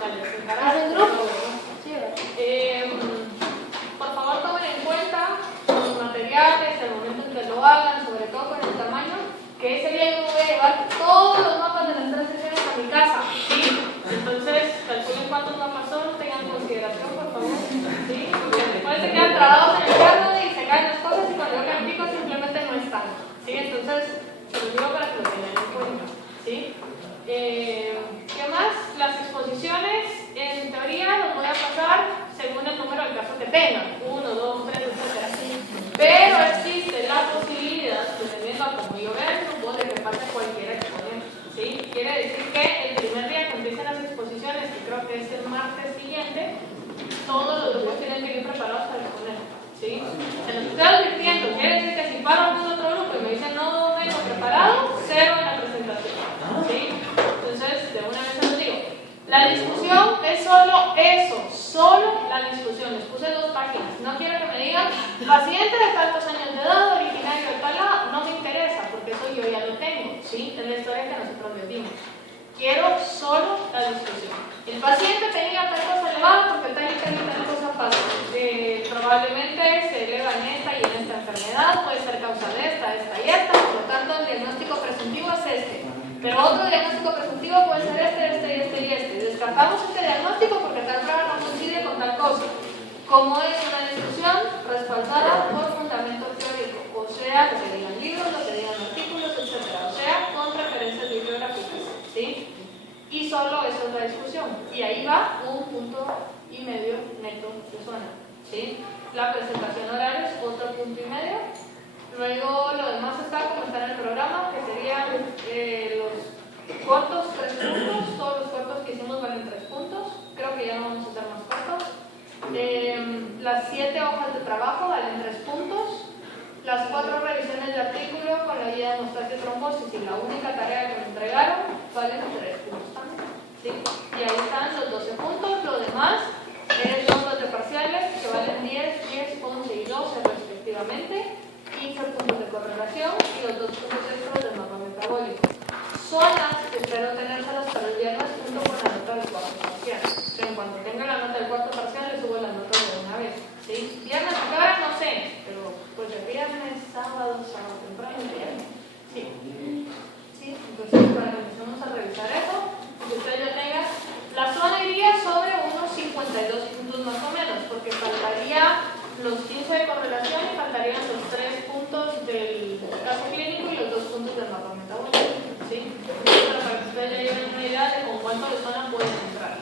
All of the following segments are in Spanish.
Dale, sin parar. ¿Es en grupo? Sí, por favor, tomen en cuenta los materiales, el momento en que lo hagan, sobre todo con el tamaño, que ese día yo voy a llevar todos los mapas de las 3 sesiones a mi casa, ¿sí? Entonces, calculen cuántos mapas son, tengan consideración, por favor, ¿sí? Porque después se quedan trabados en el carro y se caen las cosas y cuando yo califico simplemente no están, ¿sí? Entonces, se los digo para que lo tengan en cuenta, ¿sí? ¿Qué más? Las exposiciones, en teoría, los voy a pasar según el número de casos que tengan, 1, 2, 3, etc. Pero existe la posibilidad, dependiendo a cómo yo vea el grupo, de que pase cualquier exponente, ¿sí? Quiere decir que el primer día que empiecen las exposiciones, que creo que es el martes siguiente, todos los grupos tienen que ir preparados para exponer, ¿sí? Se los estoy advirtiendo, quiere decir que si paro algún otro grupo y me dicen no vengo preparado, cero en la presentación, ¿sí? Entonces, de una vez se los digo. La discusión es solo eso, solo la discusión. Les puse 2 páginas. No quiero que me digan, paciente de tantos años de edad, originario de tal lado, no me interesa, porque eso yo ya lo tengo, ¿sí? Es la historia que nosotros les dimos. Quiero solo la discusión. El paciente tenía tal cosa elevada porque tal y tal cosa pasa. Probablemente se eleva en esta y en esta enfermedad, puede ser causa de esta y esta, por lo tanto el diagnóstico presuntivo es este. Pero otro diagnóstico presuntivo puede ser este. Descartamos este diagnóstico porque tal prueba no coincide con tal cosa. Como es una discusión respaldada por fundamento teórico, o sea, lo que digan libros, lo que digan artículos, etc. O sea, con referencias bibliográficas, ¿sí? Y solo eso es la discusión. Y ahí va 1,5 puntos neto de zona, ¿sí? La presentación oral es otro 1,5 puntos. Luego lo demás está como está en el programa, que serían los cortos 3 puntos, todos los cortos que hicimos valen 3 puntos, creo que ya no vamos a hacer más cortos. Las 7 hojas de trabajo valen 3 puntos, las 4 revisiones de artículo con la guía de hemostasia y trombosis y la única tarea que me entregaron valen 3 puntos también, ¿sí? Y ahí están los 12 puntos, lo demás es los de parciales que valen 10, 11 y 12 respectivamente. 15 puntos de correlación y los 2 puntos extras del mapa metabólico. Zonas, espero tenérselas para el viernes junto con la nota del cuarto parcial. O sea, en cuanto tenga la nota del cuarto parcial, le subo la nota de una vez, ¿sí? Viernes a qué hora, no sé, pero pues de viernes, sábado temprano, viernes. Sí. Sí, entonces para que empecemos a revisar eso, que usted ya tenga. La zona iría sobre unos 52 puntos más o menos, porque faltaría los 15 de correlación y faltarían los 3 puntos del caso clínico y los 2 puntos del mapa metabólico, ¿sí? Pero para que ustedes ya lleven una idea de con cuánto de zona pueden entrar.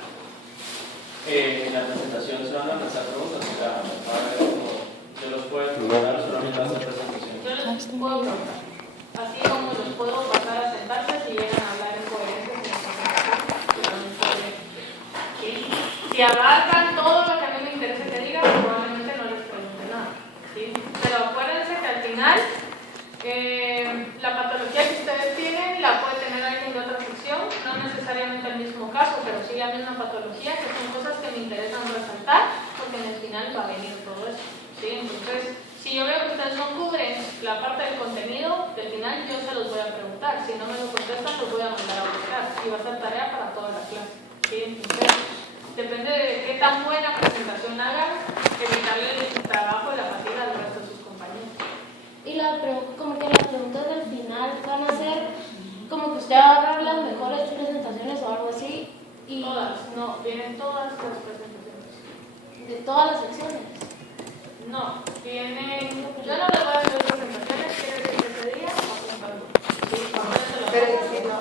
En la presentación se van a lanzar preguntas, o sea, yo los puedo preguntar solamente hacer presentación. Yo les puedo preguntar, así como los puedo pasar a sentarse si llegan a hablar en coherencia con la presentación. ¿Sí? Si abarcan todo lo que a mí me interesa que digan, probablemente no les pregunte nada, ¿sí? Pero acuérdense que al final la patología que ustedes tienen la puede tener alguien de otra sección, no necesariamente el mismo caso, pero sí la misma patología, que son cosas que me interesan resaltar, porque en el final va a venir todo eso, ¿sí? Entonces, si yo veo que ustedes no cubren la parte del contenido, del final yo se los voy a preguntar, si no me lo contestan, los voy a mandar a buscar, y va a ser tarea para toda la clase, ¿sí? Entonces, depende de qué tan buena presentación hagan, evitarle el trabajo y la fatiga al resto de sus compañeros. Y como que las preguntas del final van a ser como que usted va a agarrar las mejores presentaciones o algo así. Y Todas, no, vienen todas las presentaciones. de todas las secciones. No, vienen, yo no les voy a hacer presentaciones, quiero decir que ese día va a presentar uno. Sí, Pero si no,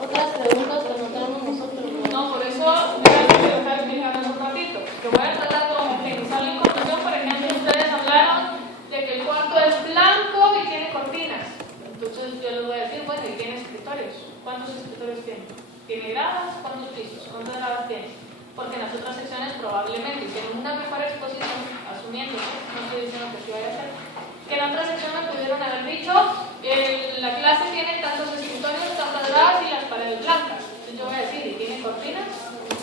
Otras preguntas que no tenemos nosotros. no, por eso, vean que lo estaba explicando hace un ratito, que voy a tratar de homogeneizar la información. Por ejemplo, ustedes hablaron de que el cuarto es blanco y tiene cortinas. Entonces yo les voy a decir, bueno, ¿y tiene escritorios? ¿Cuántos escritorios tiene? ¿Tiene gradas? ¿Cuántos pisos? ¿Cuántas gradas tiene? Porque en las otras secciones probablemente hicieron una mejor exposición, asumiendo, no estoy diciendo que sí vaya a ser, que en otra sección me pudieron haber dicho, la clase tiene tantos escritorios, tantas gradas y las paredes blancas. Entonces yo voy a decir, ¿y tiene cortinas?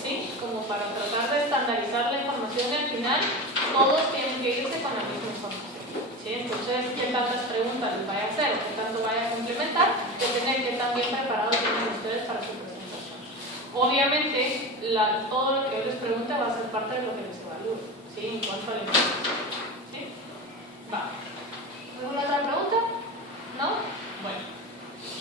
¿Sí? Como para tratar de estandarizar la información y al final todos tienen que irse con la misma información. ¿Sí? Entonces, ¿qué tantas preguntas les vaya a hacer? ¿Qué tanto vaya a complementar? Depende de qué tan bien preparados tienen ustedes para su presentación. Obviamente, todo lo que yo les pregunte va a ser parte de lo que les evalúe, ¿sí? En cuanto a la información, ¿sí? Va. ¿Alguna otra pregunta? ¿No? Bueno.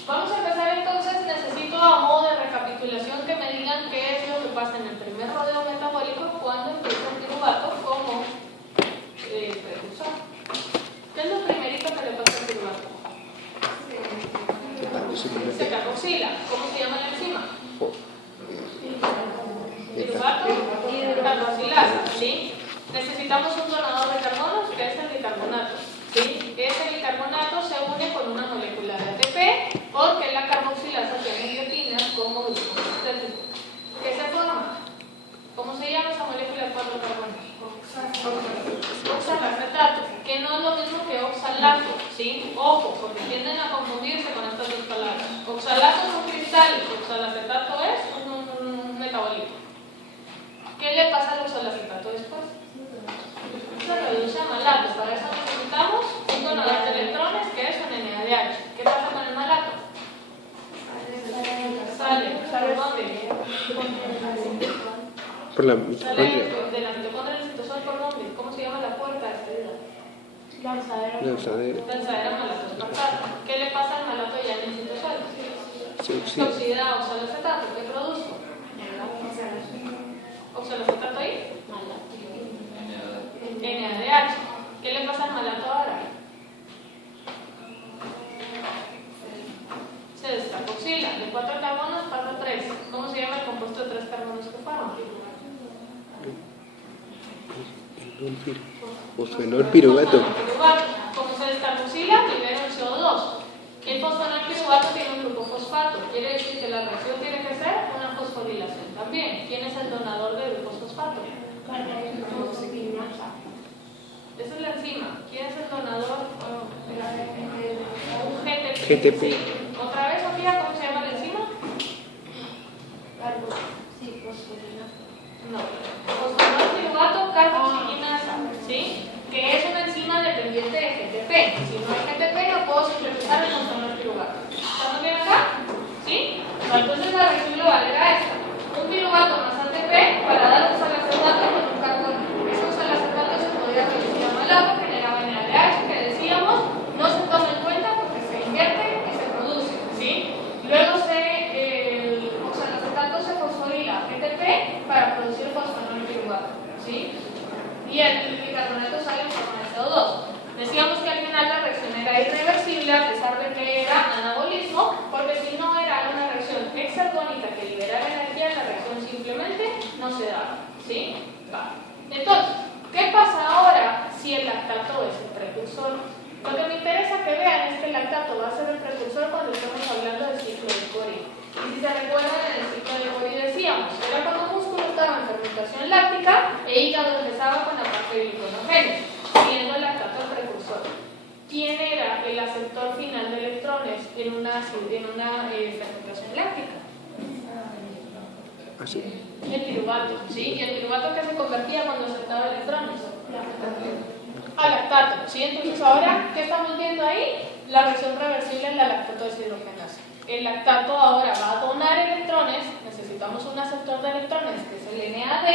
Vamos a empezar entonces. Necesito, a modo de recapitulación, que me digan qué es lo que pasa en el primer rodeo metabólico cuando empieza un piruvato como precursor. ¿Qué es lo primerito que le pasa al piruvato? Se carboxila. ¿Cómo se llama la enzima? Piruvato carboxilasa, ¿sí? Necesitamos un donador de carbonos, que es el bicarbonato, ¿sí? Ese bicarbonato se une con una molécula de ATP, porque la carboxilasa tiene biotina como grupo sintético. ¿Qué se forma? ¿Cómo se llama esa molécula de 4 carbonos? Oxalacetato, que no es lo mismo que oxalato, ¿sí? Ojo, porque tienden a confundirse con estas dos palabras. Oxalato son cristales, oxalacetato es un metabolito. ¿Qué le pasa al oxalacetato después? Se reduce a malato. Para eso necesitamos un donador de electrones, que es un NADH. ¿Qué pasa con el malato? Sale ¿dónde? Por la Sale mitocondria. de la mitocondria del citosol por dónde. ¿Cómo se llama la puerta de salida? Lanzadera malato-espartato. ¿Qué le pasa al malato ya en el citosol? Se oxida a oxalacetato. ¿Qué produjo? ¿Oxalacetato ahí? NADH. ¿Qué le pasa al malato ahora? Se descarboxila. De 4 carbonos pasa a 3. ¿Cómo se llama el compuesto de 3 carbonos que forman? Fosfenol piruvato. Como se descarboxila, libera un CO2. El fosfonol piruvato tiene un grupo fosfato. Quiere decir que la reacción tiene que ser una fosforilación también. ¿Quién es el donador de grupos fosfato? Esa es la enzima. ¿Quién es el donador? Un GTP. GTP. ¿Sí? ¿Otra vez, Sofía, cómo se llama la enzima? No. Fosfonol piruvato carboxilinasa, ¿sí? Que es una enzima dependiente de GTP. Si no hay GTP, no puedo sintetizar el fosfonol piruvato. ¿Estamos bien acá? ¿Sí? Entonces la reacción global era esta. Un piruvato más ATP para dar oxalacetato con un carbono. Ese oxalacetato se podía reducir a malato, generaba NADH, que decíamos, no se toma en cuenta porque se invierte y se produce, ¿sí? Luego el oxalacetato se fosforila a GTP para producir fosfonol piruvato, ¿sí? Y el bicarbonato sale en forma de CO2. Decíamos que al final la reacción era irreversible a pesar de que era anabolismo, porque si no era una reacción exergónica que liberara energía, la reacción simplemente no se daba, ¿sí? Vale. Entonces, ¿qué pasa ahora si el lactato es el precursor? Lo que me interesa que vean es que el lactato va a ser el precursor cuando estamos hablando del ciclo de Cori. Y si se recuerdan, en el ciclo de Cori decíamos, era cuando el músculo estaba en fermentación láctica e hígado empezaba con la parte de glicogenógenesis, siendo el lactato el precursor. ¿Quién era el aceptor final de electrones en una fermentación láctica? Así. El piruvato, ¿sí? ¿Y el piruvato qué se convertía cuando aceptaba electrones? A lactato, ¿sí? Entonces ahora, ¿qué estamos viendo ahí? La reacción reversible en la lactato deshidrogenasa. El lactato ahora va a donar electrones, necesitamos un aceptor de electrones que es el NAD,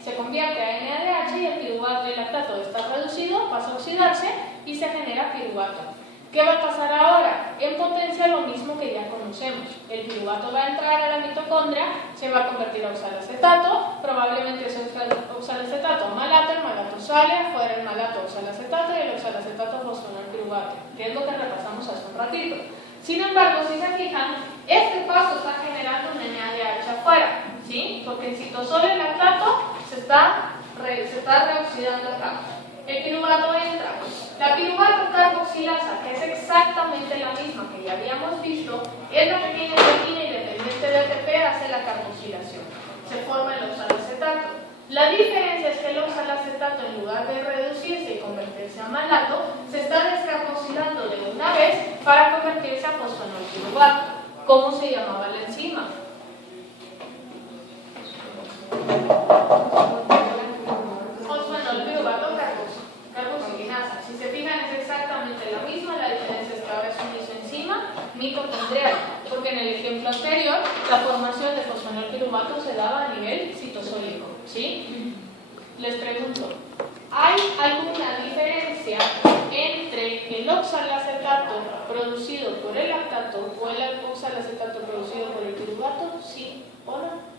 se convierte a NADH y el piruvato, el lactato está reducido, pasa a oxidarse y se genera piruvato. ¿Qué va a pasar ahora? En potencia lo mismo que ya conocemos. El piruvato va a entrar a la mitocondria, se va a convertir a oxalacetato, probablemente ese oxalacetato a malato, el malato sale, afuera el malato oxalacetato y el oxalacetato fosfonol piruvato, que es lo que repasamos hace un ratito. Sin embargo, si se fijan, este paso está generando un NADH afuera, ¿sí? Porque el citosol el lactato se está reoxidando acá. El piruvato entra. La piruvato carboxilasa, que es exactamente la misma que ya habíamos visto, es la pequeña proteína independiente de ATP, hace la carboxilación. Se forma el oxalacetato. La diferencia es que el oxalacetato, en lugar de reducirse y convertirse a malato, se está descarboxilando de una vez para convertirse a fosfonol piruvato. ¿Cómo se llamaba la enzima? Fosfonol piruvato carboxilinasa. Si se fijan, es exactamente la misma, la diferencia es que ahora es un isoenzima mitocondrial, porque en el ejemplo anterior la formación de fosfonol piruvato a nivel citosólico, ¿sí? Les pregunto, ¿hay alguna diferencia entre el oxalacetato producido por el lactato o el oxalacetato producido por el piruvato? ¿Sí o no?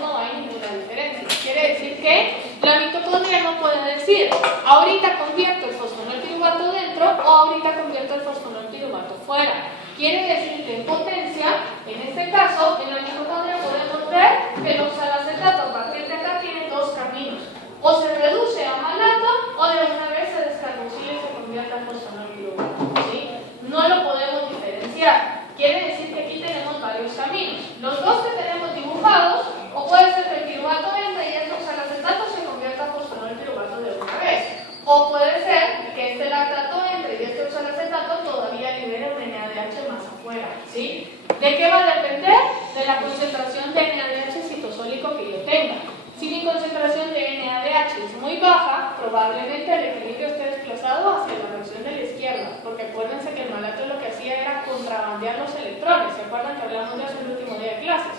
No hay ninguna diferencia. Quiere decir que la mitocondria no puede decir ahorita convierto el fosfonol piruvato dentro o ahorita convierto el fosfonol piruvato fuera. Quiere decir que en potencia, en este caso, en la mitocondria podemos ver que el oxalacetato a partir de acá tiene dos caminos. O se reduce a malato o de una vez se descarboxila y se convierte en fosfonol piruvato, ¿sí? No lo podemos diferenciar. Quiere decir que aquí tenemos varios caminos. Los dos que tenemos dibujados, o puede ser que el piruvato entre y este oxalacetato se convierta en fosfonol piruvato de una vez. O puede ser que este lactato entre y este oxalacetato todavía libere un NADH más afuera, ¿sí? ¿De qué va a depender? De la concentración de NADH citosólico que yo tenga. Si mi concentración de NADH es muy baja, probablemente el equilibrio esté desplazado hacia la reacción de la izquierda, porque acuérdense que el malato lo que hacía era contrabandear los electrones. ¿Se acuerdan que hablamos de eso el último día de clases?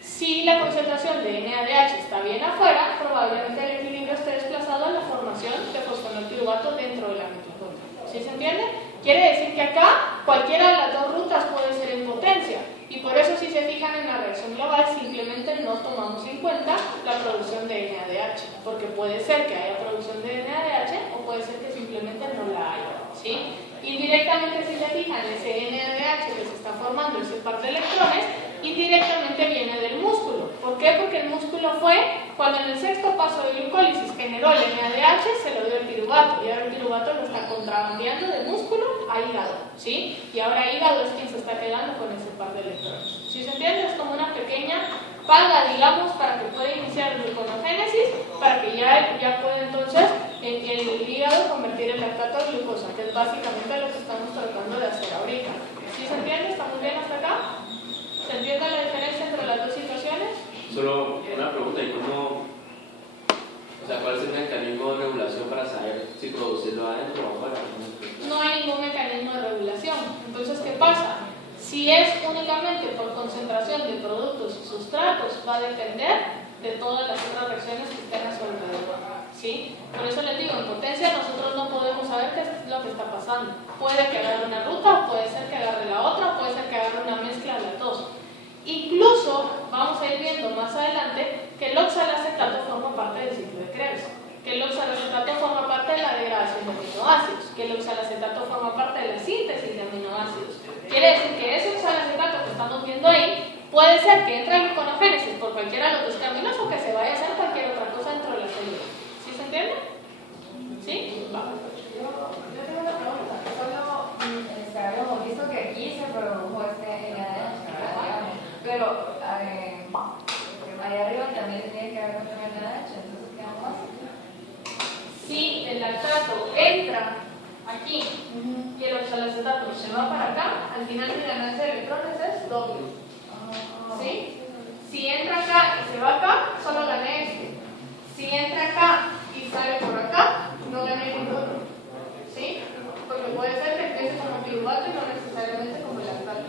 Si la concentración de NADH está bien afuera, probablemente el equilibrio esté desplazado a la formación de fosfonol piruvato dentro de la mitocondria. ¿Sí se entiende? Quiere decir que acá cualquiera de las dos rutas puede ser en potencia. Y por eso, si se fijan en la reacción global, simplemente no tomamos en cuenta la producción de NADH, porque puede ser que haya producción de NADH o puede ser que simplemente no la haya, ¿sí? Indirectamente, si se fijan, ese NADH que se está formando, ese par de electrones, indirectamente viene del músculo. ¿Por qué? Porque el músculo fue, cuando en el sexto paso de glucólisis generó el NADH, se lo dio el piruvato, y ahora el piruvato lo está contrabandeando de músculo a hígado, ¿sí? Y ahora hígado es quien se está quedando con ese par de electrones. ¿Sí se entiende? Es como una pequeña paga, digamos, para que pueda iniciar gluconogénesis, para que ya pueda entonces el hígado convertir el lactato a glucosa, que es básicamente lo que estamos tratando de hacer ahorita. ¿Sí se entiende? ¿Estamos bien hasta acá? ¿Se entiende la diferencia entre las dos situaciones? Solo una pregunta, ¿y cómo, o sea, cuál es el mecanismo de regulación para saber si producirlo adentro o afuera? No hay ningún mecanismo de regulación. Entonces, ¿qué pasa? Si es únicamente por concentración de productos y sustratos, va a depender de todas las otras reacciones que estén a su alrededor, ¿sí? Por eso les digo, en potencia nosotros no podemos saber qué es lo que está pasando. Puede que agarre una ruta, puede ser que agarre la otra, puede ser que agarre una mezcla de las dos. Incluso, vamos a ir viendo más adelante, que el oxalacetato forma parte del ciclo de Krebs, que el oxalacetato forma parte de la degradación de aminoácidos, que el oxalacetato forma parte de la síntesis de aminoácidos. Quiere decir que ese oxalacetato que estamos viendo ahí puede ser que entre en gluconogénesis por cualquiera de los dos caminos o que se vaya a hacer cualquier otra cosa dentro de la célula. ¿Sí se entiende? ¿Sí? Va. Yo tengo una pregunta. Solo habíamos visto que aquí se produjo este NADH, ¿verdad? Pero allá arriba también tiene que haber otro NADH, entonces ¿qué más? Si el lactato entra aquí y el oxalacetato se va para acá, al final mi ganancia de electrones es doble. ¿Sí? Si entra acá y se va acá, solo gané este. Si entra acá y sale por acá, no gané ninguno. ¿Sí? Porque puede ser que empiece como piruvato y no necesariamente como lactato.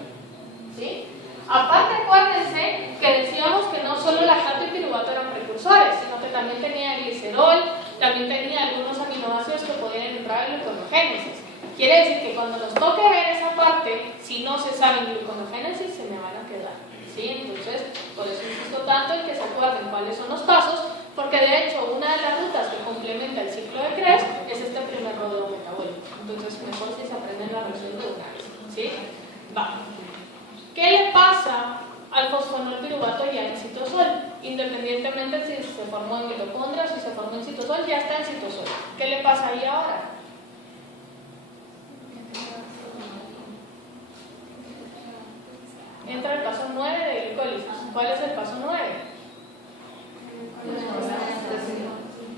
¿Sí? Aparte, acuérdense que decíamos que no solo lactato y piruvato eran precursores, sino que también tenía glicerol, también tenía algunos aminoácidos que podían entrar en gluconogénesis. Quiere decir que cuando nos toque ver esa parte, si no se sabe en gluconogénesis, se me van a quedar. ¿Sí? Entonces, por eso insisto tanto en que se acuerden cuáles son los pasos, porque de hecho una de las rutas que complementa el ciclo de Krebs es este primer ródulo metabólico. Entonces, mejor si se aprenden la reacción de una vez. ¿Sí? Va. ¿Qué le pasa al fosfonol piruvato ya en citosol? Independientemente si se formó en mitocondria o si se formó en citosol, ya está en citosol. ¿Qué le pasa ahí ahora? Entra el paso 9 de glicólisis. ¿Cuál es el paso 9?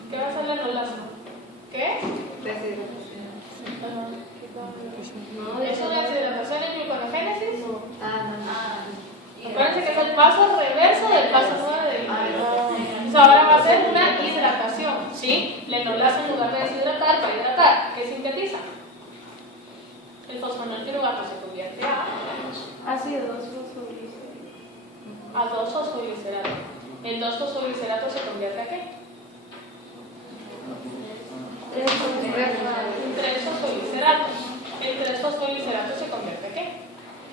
¿Qué va a ser la enolaza? ¿Qué? ¿Es una deshidratación en gluconogénesis? Acuérdense que es el paso reverso del paso 9 de glicólisis. Entonces ahora va a ser una hidratación, ¿sí? La enolaza en lugar de deshidratar para hidratar. ¿Qué sintetiza? El fosfonol piruvato se convierte a ácido fosfoglicérico. A 2-fosfoglicerado. El 2-fosfoglicerado se convierte a qué? 3-fosfoglicerado. El 3-fosfoglicerado se convierte a qué?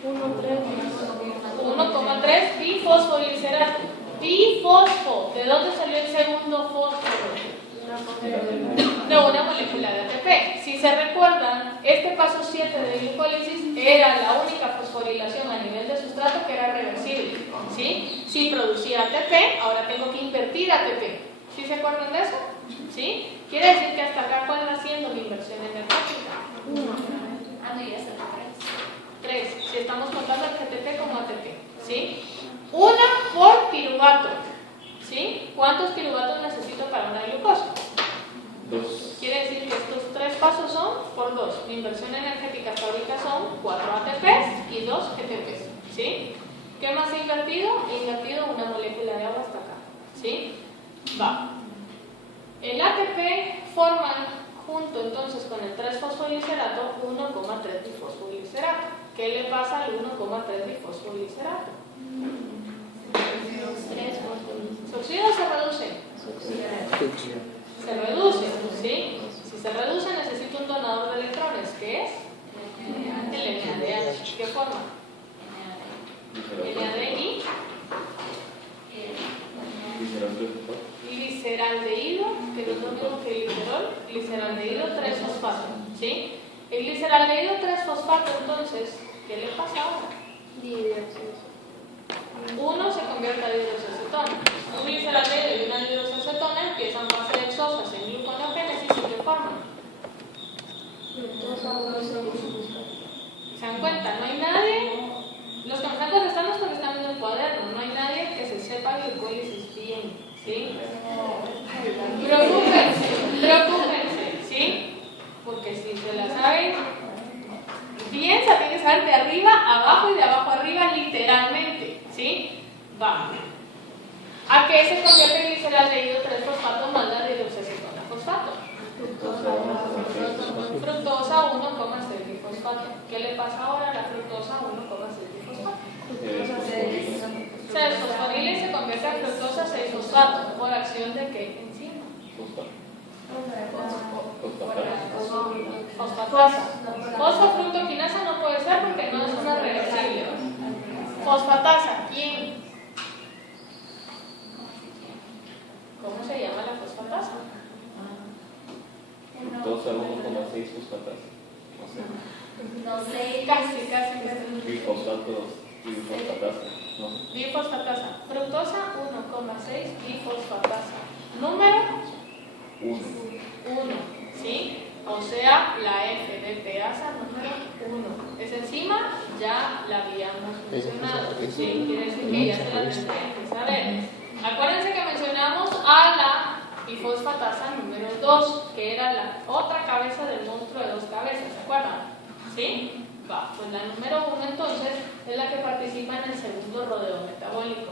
1,3 bifosfoglicerado. Bifosfo. ¿De dónde salió el segundo fósforo? De una molécula de ATP. Si se recuerdan, este paso 7 de glucólisis era la única fosforilación a nivel de sustrato que era reversible. ¿Sí? Si producía ATP, ahora tengo que invertir ATP. ¿Sí se acuerdan de eso? ¿Sí? Quiere decir que hasta acá, ¿cuál va siendo la inversión energética? 3. Si estamos contando el GTP como ATP. ¿Sí? 1 por piruvato. ¿Sí? ¿Cuántos piruvatos necesito para una glucosa? 2. Quiere decir que estos 3 pasos son por 2. Mi inversión energética hasta ahorita son 4 ATPs y 2 GTPs. ¿Sí? ¿Qué más he invertido? He invertido una molécula de agua hasta acá. ¿Sí? Va. El ATP forman junto entonces con el 3-fosfoglicerado 1,3 difosfoglicerado. ¿Qué le pasa al 1,3 difosfoglicerado? ¿Se oxida o se reduce? Se reduce, ¿sí? Si se reduce necesito un donador de electrones, ¿qué es? El NADH. ¿Qué forma? NADI y gliceraldehído, que no es lo mismo que glicerol, gliceraldehído 3-fosfato, ¿sí? El gliceraldehído 3-fosfato, entonces, ¿qué le pasa ahora? Uno se convierte a dihidroxacetona. Un gliceraldehído y una dihidroxacetona empiezan fase exosas en gluconeogénesis y ¿qué forman? ¿Se dan cuenta? No hay nadie, los que me están contestando es porque están viendo el cuaderno, no hay nadie que se sepa glucólisis bien, ¿sí? Preocúpense, ¿sí? Porque si se la saben bien, se tiene que saber de arriba abajo y de abajo arriba literalmente, ¿sí? Va. ¿A qué se convierte el gliceraldehído 3-fosfato más la dihidroxacetona fosfato? Fructosa 1,6 difosfato. ¿Qué le pasa ahora a la fructosa 1,6 difosfato? Se desfosforila y se convierte en fructosa 6-fosfato. ¿Por acción de qué enzima? Fosfatasa. Fosfofructoquinasa no puede ser porque no es una reversible. Fosfatasa, ¿quién? ¿Cómo se llama la fosfatasa? 2 a 1,6 fosfatasa. No sé. Casi. Bifosfato y fosfatasa. No sé. Bifosfatasa. Fructosa 1,6 bifosfatasa. Número 1. 1, ¿sí? O sea, la FDPasa número 1. Esa enzima ya la habíamos mencionado, ¿sí? Quiere decir que ya se la tendrían que saber. Acuérdense que mencionamos a la bifosfatasa número 2, que era la otra cabeza del monstruo de 2 cabezas, ¿se acuerdan? ¿Sí? Va, pues la número 1 entonces es la que participa en el segundo rodeo metabólico.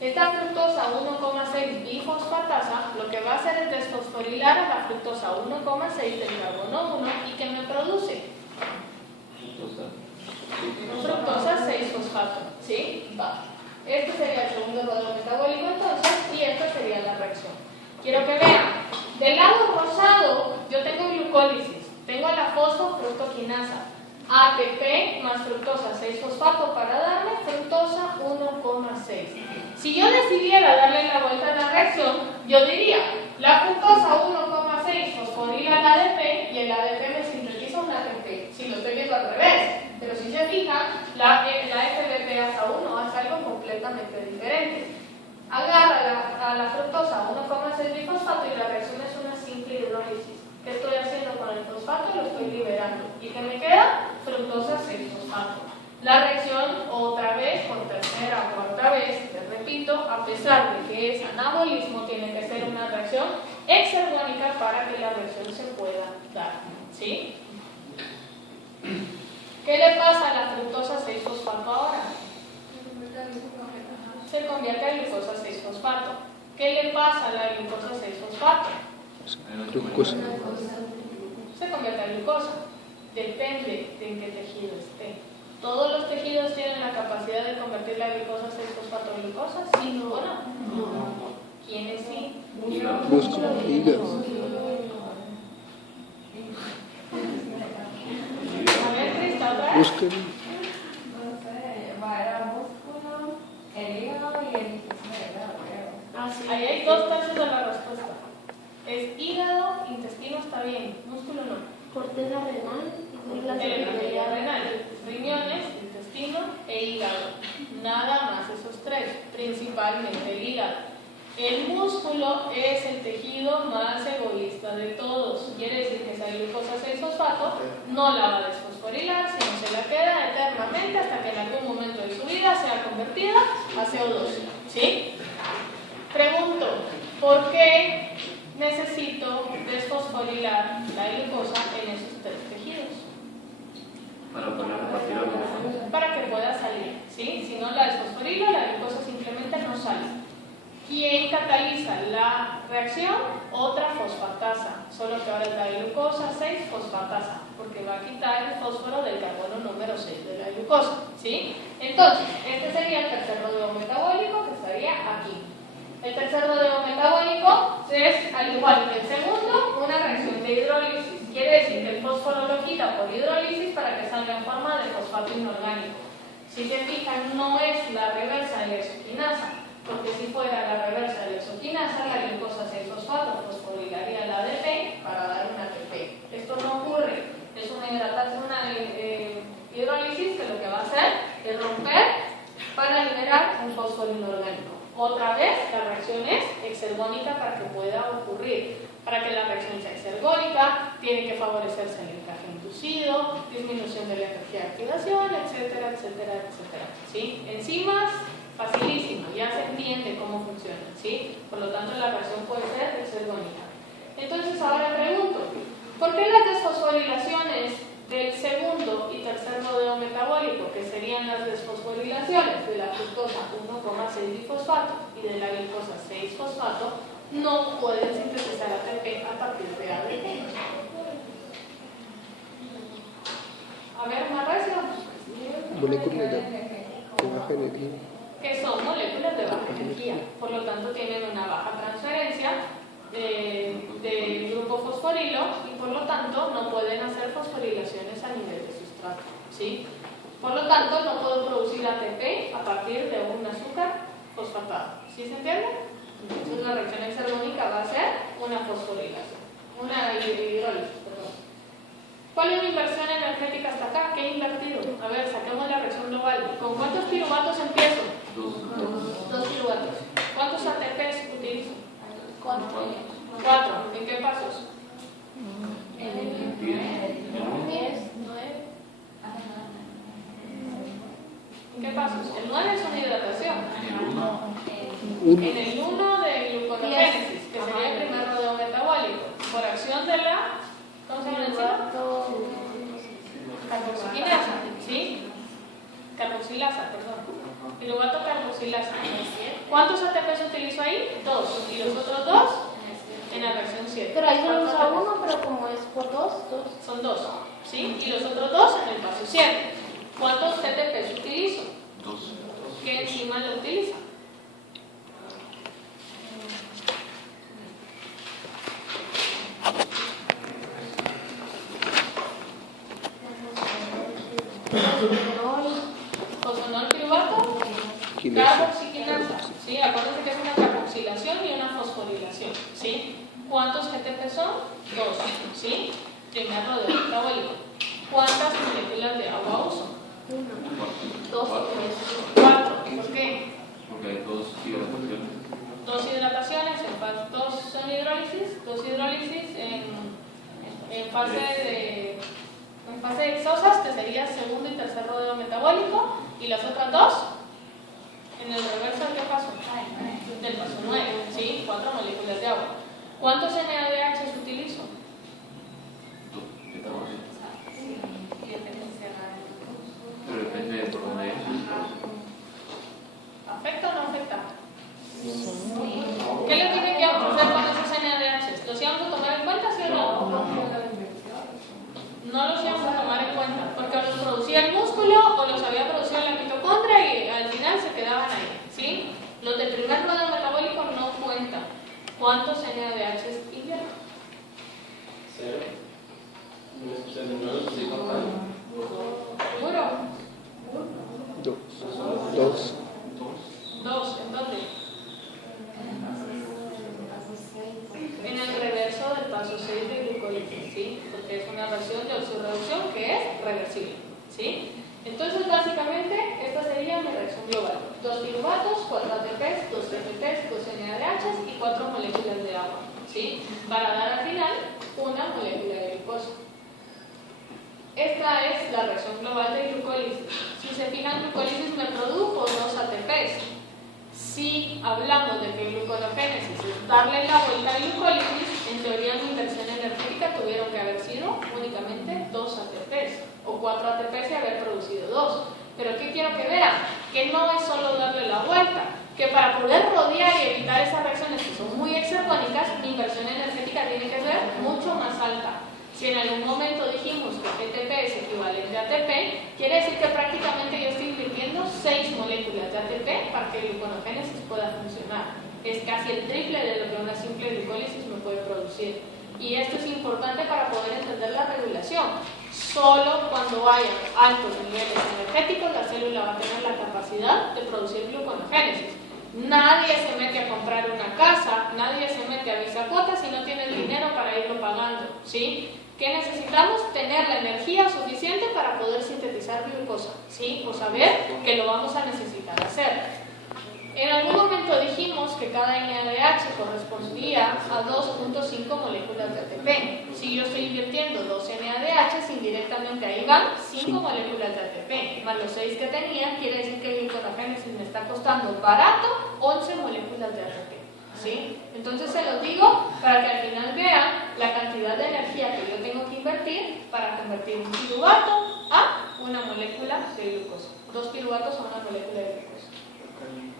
Esta fructosa 1,6 bifosfatasa lo que va a hacer es desfosforilar a la fructosa 1,6 del carbono 1 y que me produce fructosa 6-fosfato, ¿sí? Va. Este sería el segundo rodeo metabólico entonces y esta sería la reacción. Quiero que vean, del lado rosado yo tengo glucólisis, tengo la fosfofructoquinasa, ATP más fructosa 6-fosfato para darme fructosa 1,6. Si yo decidiera darle la vuelta a la reacción, yo diría, la fructosa 1,6 fosforila el ADP y el ADP me sintetiza un ATP. Si lo estoy viendo al revés, pero si se fijan, la FDPasa 1 hace algo completamente diferente. Agarra a la fructosa 1,6 bifosfato y la reacción es una simple hidrólisis. ¿Qué estoy haciendo con el fosfato? Lo estoy liberando. ¿Y qué me queda? Fructosa 6-fosfato. La reacción, otra vez, por tercera o cuarta vez, te repito, a pesar de que es anabolismo, tiene que ser una reacción exergónica para que la reacción se pueda dar. ¿Sí? ¿Qué le pasa a la fructosa 6-fosfato ahora? Se convierte en glucosa 6-fosfato. ¿Qué le pasa a la glucosa 6-fosfato? Se convierte en glucosa. Depende de en qué tejido esté. ¿Todos los tejidos tienen la capacidad de convertir la glucosa a 6-fosfatoglucosa? ¿Sí o no? ¿Quiénes sí? Músculo, hígado. A ver, Crista, otra vez. Músculo. No sé, era músculo, el hígado y el intestino delgado, creo. Ah, sí. Ahí hay 2/3 de la respuesta. Es hígado, intestino está bien, músculo no. Corteza renal y la Arteria renal, riñones, intestino e hígado. Nada más esos tres, principalmente el hígado. El músculo es el tejido más egoísta de todos. Quiere decir que esa glucosa 6-fosfato no la va a desfosforilar, sino se la queda eternamente hasta que en algún momento de su vida sea convertida a CO2. ¿Sí? Pregunto, ¿por qué necesito desfosforilar la glucosa en esos tres tejidos? Para poder repartir la glucosa. Para que pueda salir, ¿sí? Si no la desfosforilo, la glucosa simplemente no sale. ¿Quién cataliza la reacción? Otra fosfatasa, solo que ahora es la glucosa 6-fosfatasa, porque va a quitar el fósforo del carbono número 6 de la glucosa, ¿sí? Entonces, este sería el tercer rodeo metabólico que estaría aquí. El tercer rodeo metabólico es, al igual que el segundo, una reacción de hidrólisis. Quiere decir que el fósforo lo quita por hidrólisis para que salga en forma de fosfato inorgánico. Si se fijan, no es la reversa de la hexoquinasa, porque si fuera la reversa de la hexoquinasa, la glucosa 6-fosfato fosforilaría la ADP para dar una ATP. Esto no ocurre, es una hidratación, una hidrólisis que lo que va a hacer es romper para liberar un fósforo inorgánico. Otra vez, la reacción es exergónica para que pueda ocurrir. Para que la reacción sea exergónica, tiene que favorecerse el encaje inducido, disminución de la energía de activación, etcétera, etcétera, etcétera. ¿Sí? Enzimas, facilísimo, ya se entiende cómo funciona, ¿sí? Por lo tanto, la reacción puede ser exergónica. Entonces, ahora pregunto, ¿por qué las desfosforilaciones del segundo y tercer rodeo metabólico, que serían las desfosforilaciones de la fructosa 1,6-difosfato y de la glucosa 6-fosfato, no pueden sintetizar ATP a partir de ADP? A ver, más recio. Moléculas de baja energía. Que son moléculas de baja energía, por lo tanto tienen una baja transferencia del grupo fosforilo y por lo tanto no pueden hacer fosforilaciones a nivel de sustrato, ¿sí? Por lo tanto no puedo producir ATP a partir de un azúcar fosfatado, ¿sí se entiende? Entonces la reacción exergónica va a ser una fosforilación, una hidrólisis, perdón. ¿Cuál es mi inversión energética hasta acá? ¿Qué he invertido? A ver, saquemos la reacción global. ¿Con cuántos piruvatos empiezo? 2 piruvatos. ¿Cuántos ATPs utilizo? 4. ¿En qué pasos? En el 10, 9. ¿En qué pasos? El 9 es una hidratación. Uno. En el 1 de gluconogénesis, que sería el primer rodeo metabólico, por acción de la, ¿cómo se llama la enzima? Carboxilasa, ¿sí? Carboxilasa, perdón. Piruvato carboxilasa. ¿Cuántos ATPs utilizo ahí? 2. ¿Y los otros 2? En la reacción 7. Pero ahí solo usa uno, pero como es por 2. Son 2, ¿sí? Y los otros 2 en el paso 7. ¿Cuántos ATPs utilizo? 2. ¿Qué enzima lo utiliza? Fosfonol piruvato, carboxiquinasa, ¿sí? Acuérdense que es una carboxilación y una fosforilación, ¿sí? ¿Cuántos GTP son? 2, ¿sí? Primer rodeo metabólico. ¿Cuántas moléculas de agua uso? 2 o 3. 4. ¿Por qué? Porque hay 2 hidrataciones. 2 hidrataciones, 2 son hidrólisis, 2 hidrólisis en fase de exosas, que sería segundo y tercer rodeo metabólico, y las otras 2 en el reverso del paso, del paso 9, ¿sí? 4 moléculas de agua. ¿Cuántos NADH utilizo? Pero depende de por dónde es. ¿Afecta o no afecta? ¿Qué le tiene que hacer con esos NADH? ¿Los íbamos a tomar en cuenta, sí o no? No los íbamos a tomar en cuenta, porque o los producía el músculo o los había producido la mitocondria y al final se quedaban ahí, ¿sí? Los del primer ruedo metabólico no cuentan. ¿Cuántos NADHs invierten? 0. ¿Sí contan? ¿Seguro? 2. 2. ¿En dónde? En el reverso del paso 6 de glucólisis, ¿sí? Porque es una reacción de oxirreducción que es reversible, ¿sí? Entonces, básicamente, esta sería mi reacción global. 2 piruvatos, 4 ATPs, 2 TPTs, 2 NADHs y 4 moléculas de agua, ¿sí? Para dar al final una molécula de glucosa. Esta es la reacción global de glucólisis. Si se fijan, glucólisis me produjo 2 ATPs. Si hablamos de que gluconogénesis es darle la vuelta a glucólisis, en teoría mi inversión energética tuvieron que haber sido únicamente 2 ATPs o 4 ATPs y haber producido 2. Pero ¿qué quiero que vean? Que no es solo darle la vuelta, que para poder rodear y evitar esas reacciones que son muy exergónicas, mi inversión energética tiene que ser mucho más alta. Si en algún momento dijimos que ATP es equivalente a ATP, quiere decir que prácticamente yo estoy invirtiendo 6 moléculas de ATP para que el gluconogénesis pueda funcionar. Es casi el triple de lo que una simple glucólisis me puede producir. Y esto es importante para poder entender la regulación. Solo cuando haya altos niveles energéticos, la célula va a tener la capacidad de producir gluconogénesis. Nadie se mete a comprar una casa, nadie se mete a bisacuotas si no tiene el dinero para irlo pagando, ¿sí? ¿Qué necesitamos? Tener la energía suficiente para poder sintetizar glucosa, ¿sí? O saber que lo vamos a necesitar hacer. En algún momento dijimos que cada NADH correspondía a 2.5 moléculas de ATP. Si yo estoy invirtiendo 2 NADH, indirectamente ahí van 5 moléculas de ATP, más los 6 que tenía, quiere decir que el gluconogénesis me está costando barato 11 moléculas de ATP. ¿Sí? Entonces se los digo para que al final vean la cantidad de energía que yo tengo que invertir para convertir un piruvato a una molécula de glucosa. 2 piruvatos a una molécula de glucosa.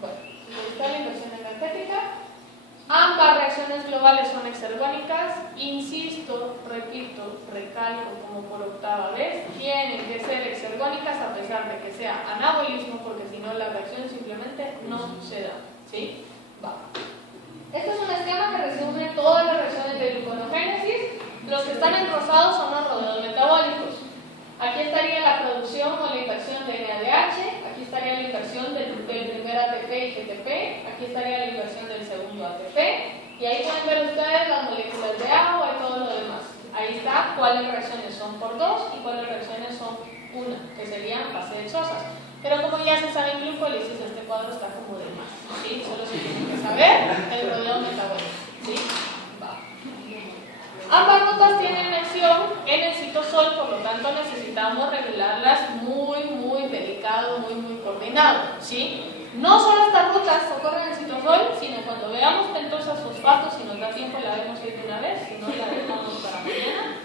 Bueno, ahí está la inversión energética. Ambas reacciones globales son exergónicas. Insisto, repito, recalco como por octava vez, tienen que ser exergónicas a pesar de que sea anabolismo, porque si no la reacción simplemente no se da. ¿Sí? Va. Este es un esquema que resume todas las reacciones de gluconogénesis. Los que están en rosado son los rodeos metabólicos. Aquí estaría la producción o la inversión de NADH, aquí estaría la inversión del primer ATP y GTP, aquí estaría la inversión del segundo ATP, y ahí pueden ver ustedes las moléculas de agua y todo lo demás. Ahí está cuáles reacciones son por 2 y cuáles reacciones son 1, que serían base dexosas. Pero como ya se sabe en glucólisis, este cuadro está como de más, ¿sí? Solo se tiene que saber el rodeo metabólico, ¿sí? Va. Ambas rutas tienen acción en el citosol, por lo tanto necesitamos regularlas muy delicado, muy coordinado, ¿sí? No solo estas rutas ocurren en el citosol, sino cuando veamos pentosas fosfatos, si nos da tiempo la vemos hoy de una vez, si no la dejamos para mañana.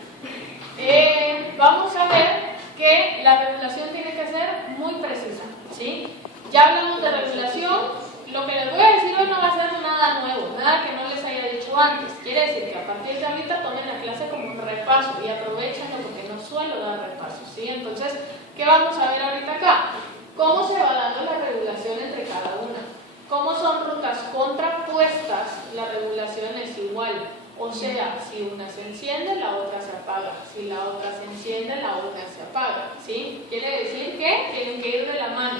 Vamos a ver que la regulación tiene que ser muy precisa, ¿sí? Ya hablamos de regulación. Lo que les voy a decir hoy no va a ser nada nuevo, nada que no les haya dicho antes. Quiere decir que a partir de ahorita tomen la clase como un repaso y aprovechenlo porque no suelo dar repasos, ¿sí? Entonces, ¿qué vamos a ver ahorita acá? ¿Cómo se va dando la regulación entre cada una? ¿Cómo son rutas contrapuestas? La regulación es igual. O sea, si una se enciende, la otra se apaga. Si la otra se enciende, la otra se apaga, ¿sí? Quiere decir que tienen que ir de la mano.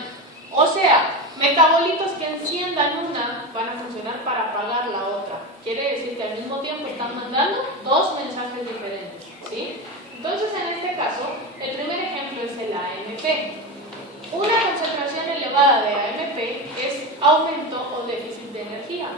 O sea, metabolitos que enciendan una van a funcionar para apagar la otra. Quiere decir que al mismo tiempo están mandando 2 mensajes diferentes, ¿sí? Entonces, en este caso, el primer ejemplo es el AMP. Una concentración elevada de AMP es aumento o déficit de energía.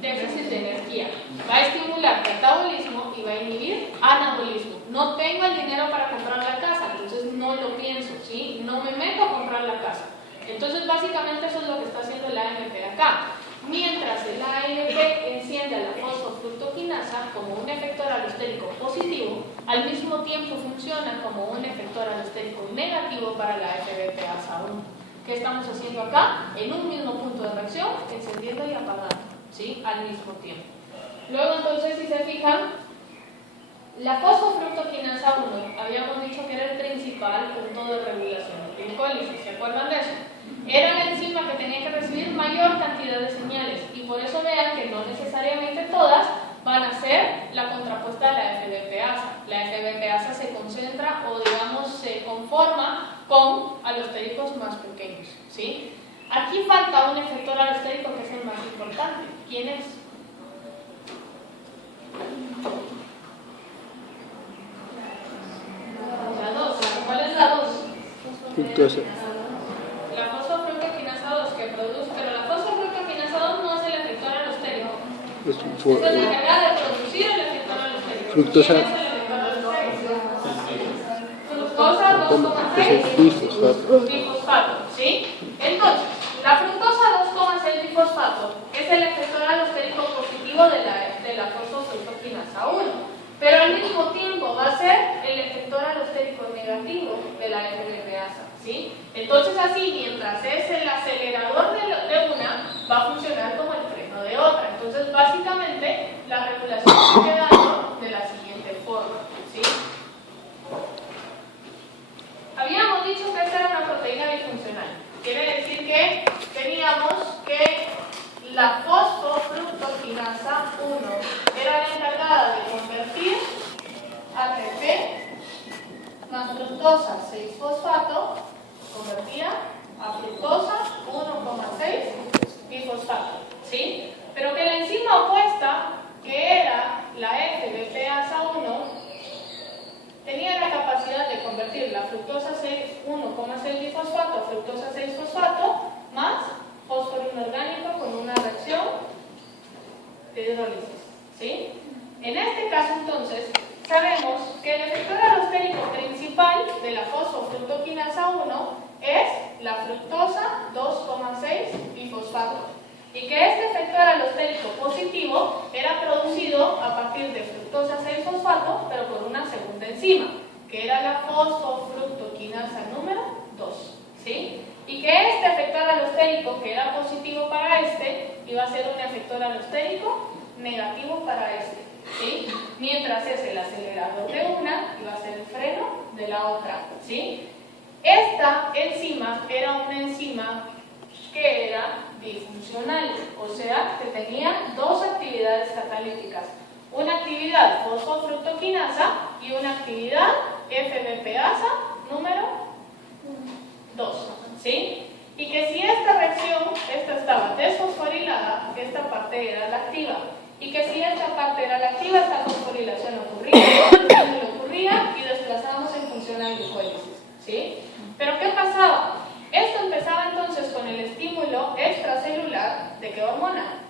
Déficit de energía. Va a estimular catabolismo y va a inhibir anabolismo. No tengo el dinero para comprar la casa, entonces no lo pienso, ¿sí? No me meto a comprar la casa. Entonces, básicamente eso es lo que está haciendo el AMP acá. Mientras el AMP enciende a la fosfofructoquinasa como un efector alostérico positivo, al mismo tiempo funciona como un efector alostérico negativo para la FBPasa1. ¿Qué estamos haciendo acá? En un mismo punto de reacción, encendiendo y apagando, ¿sí? Al mismo tiempo. Luego, entonces, si se fijan, La fosfofructoquinasa 1, habíamos dicho que era el principal punto de regulación de glicólisis, ¿se acuerdan de eso? Era la enzima que tenía que recibir mayor cantidad de señales, y por eso vean que no necesariamente todas van a ser la contrapuesta de la FB-peasa. La FB-peasa se concentra o digamos se conforma con alostéricos más pequeños, ¿sí? Aquí falta un efector alostérico que es el más importante. ¿Quién es? La 2. ¿Cuál es la 2? Fructosa. La fosfofructoquinasa 2 que produce, pero la fosfofructoquinasa 2 no es el efector alostérico. Es Esta es la encargada de producir el efector alostérico. Fructosa. ¿Quién es el efector alostérico? Fructosa Es 2,6 bifosfato. bifosfato, ¿sí? Entonces, la fructosa 2,6 bifosfato es el efector alostérico positivo de la fosfofructoquinasa 1. Pero al mismo tiempo va a ser el efector alostérico negativo de la FB-peasa, ¿sí? Entonces así, mientras es el acelerador de una, va a funcionar como el freno de otra. Entonces básicamente la regulación está quedando de la siguiente forma, ¿sí? Habíamos dicho que esta era una proteína disfuncional. Quiere decir que teníamos que la fosfofructoquinasa 1 era la encargada de convertir ATP más fructosa 6-fosfato, convertida a fructosa 1,6 bifosfato, ¿sí? Pero que la enzima opuesta, que era la FB-peasa 1, tenía la capacidad de convertir la fructosa 1,6 bifosfato a fructosa 6-fosfato más fósforo inorgánico con una reacción de hidrólisis, ¿sí? En este caso, entonces, sabemos que el efector alostérico principal de la fosfofructoquinasa 1 es la fructosa 2,6 bifosfato y que este efector alostérico positivo era producido a partir de fructosa 6-fosfato, pero por una segunda enzima, que era la fosfofructoquinasa número 2, ¿sí? Y que este efector alostérico, que era positivo para este, iba a ser un efector alostérico negativo para este, ¿sí? Mientras es el acelerador de una, iba a ser el freno de la otra, ¿sí? Esta enzima era una enzima que era bifuncional, o sea, que tenía dos actividades catalíticas, una actividad fosfofructoquinasa y una actividad FB-peasa número 2, ¿sí? Y que si esta reacción, esta estaba desfosforilada, esta parte era la activa, y que si esta parte era la activa, esta fosforilación ocurría y desplazábamos en función a glucólisis, ¿sí? Pero ¿qué pasaba? Esto empezaba entonces con el estímulo extracelular ¿de qué hormona?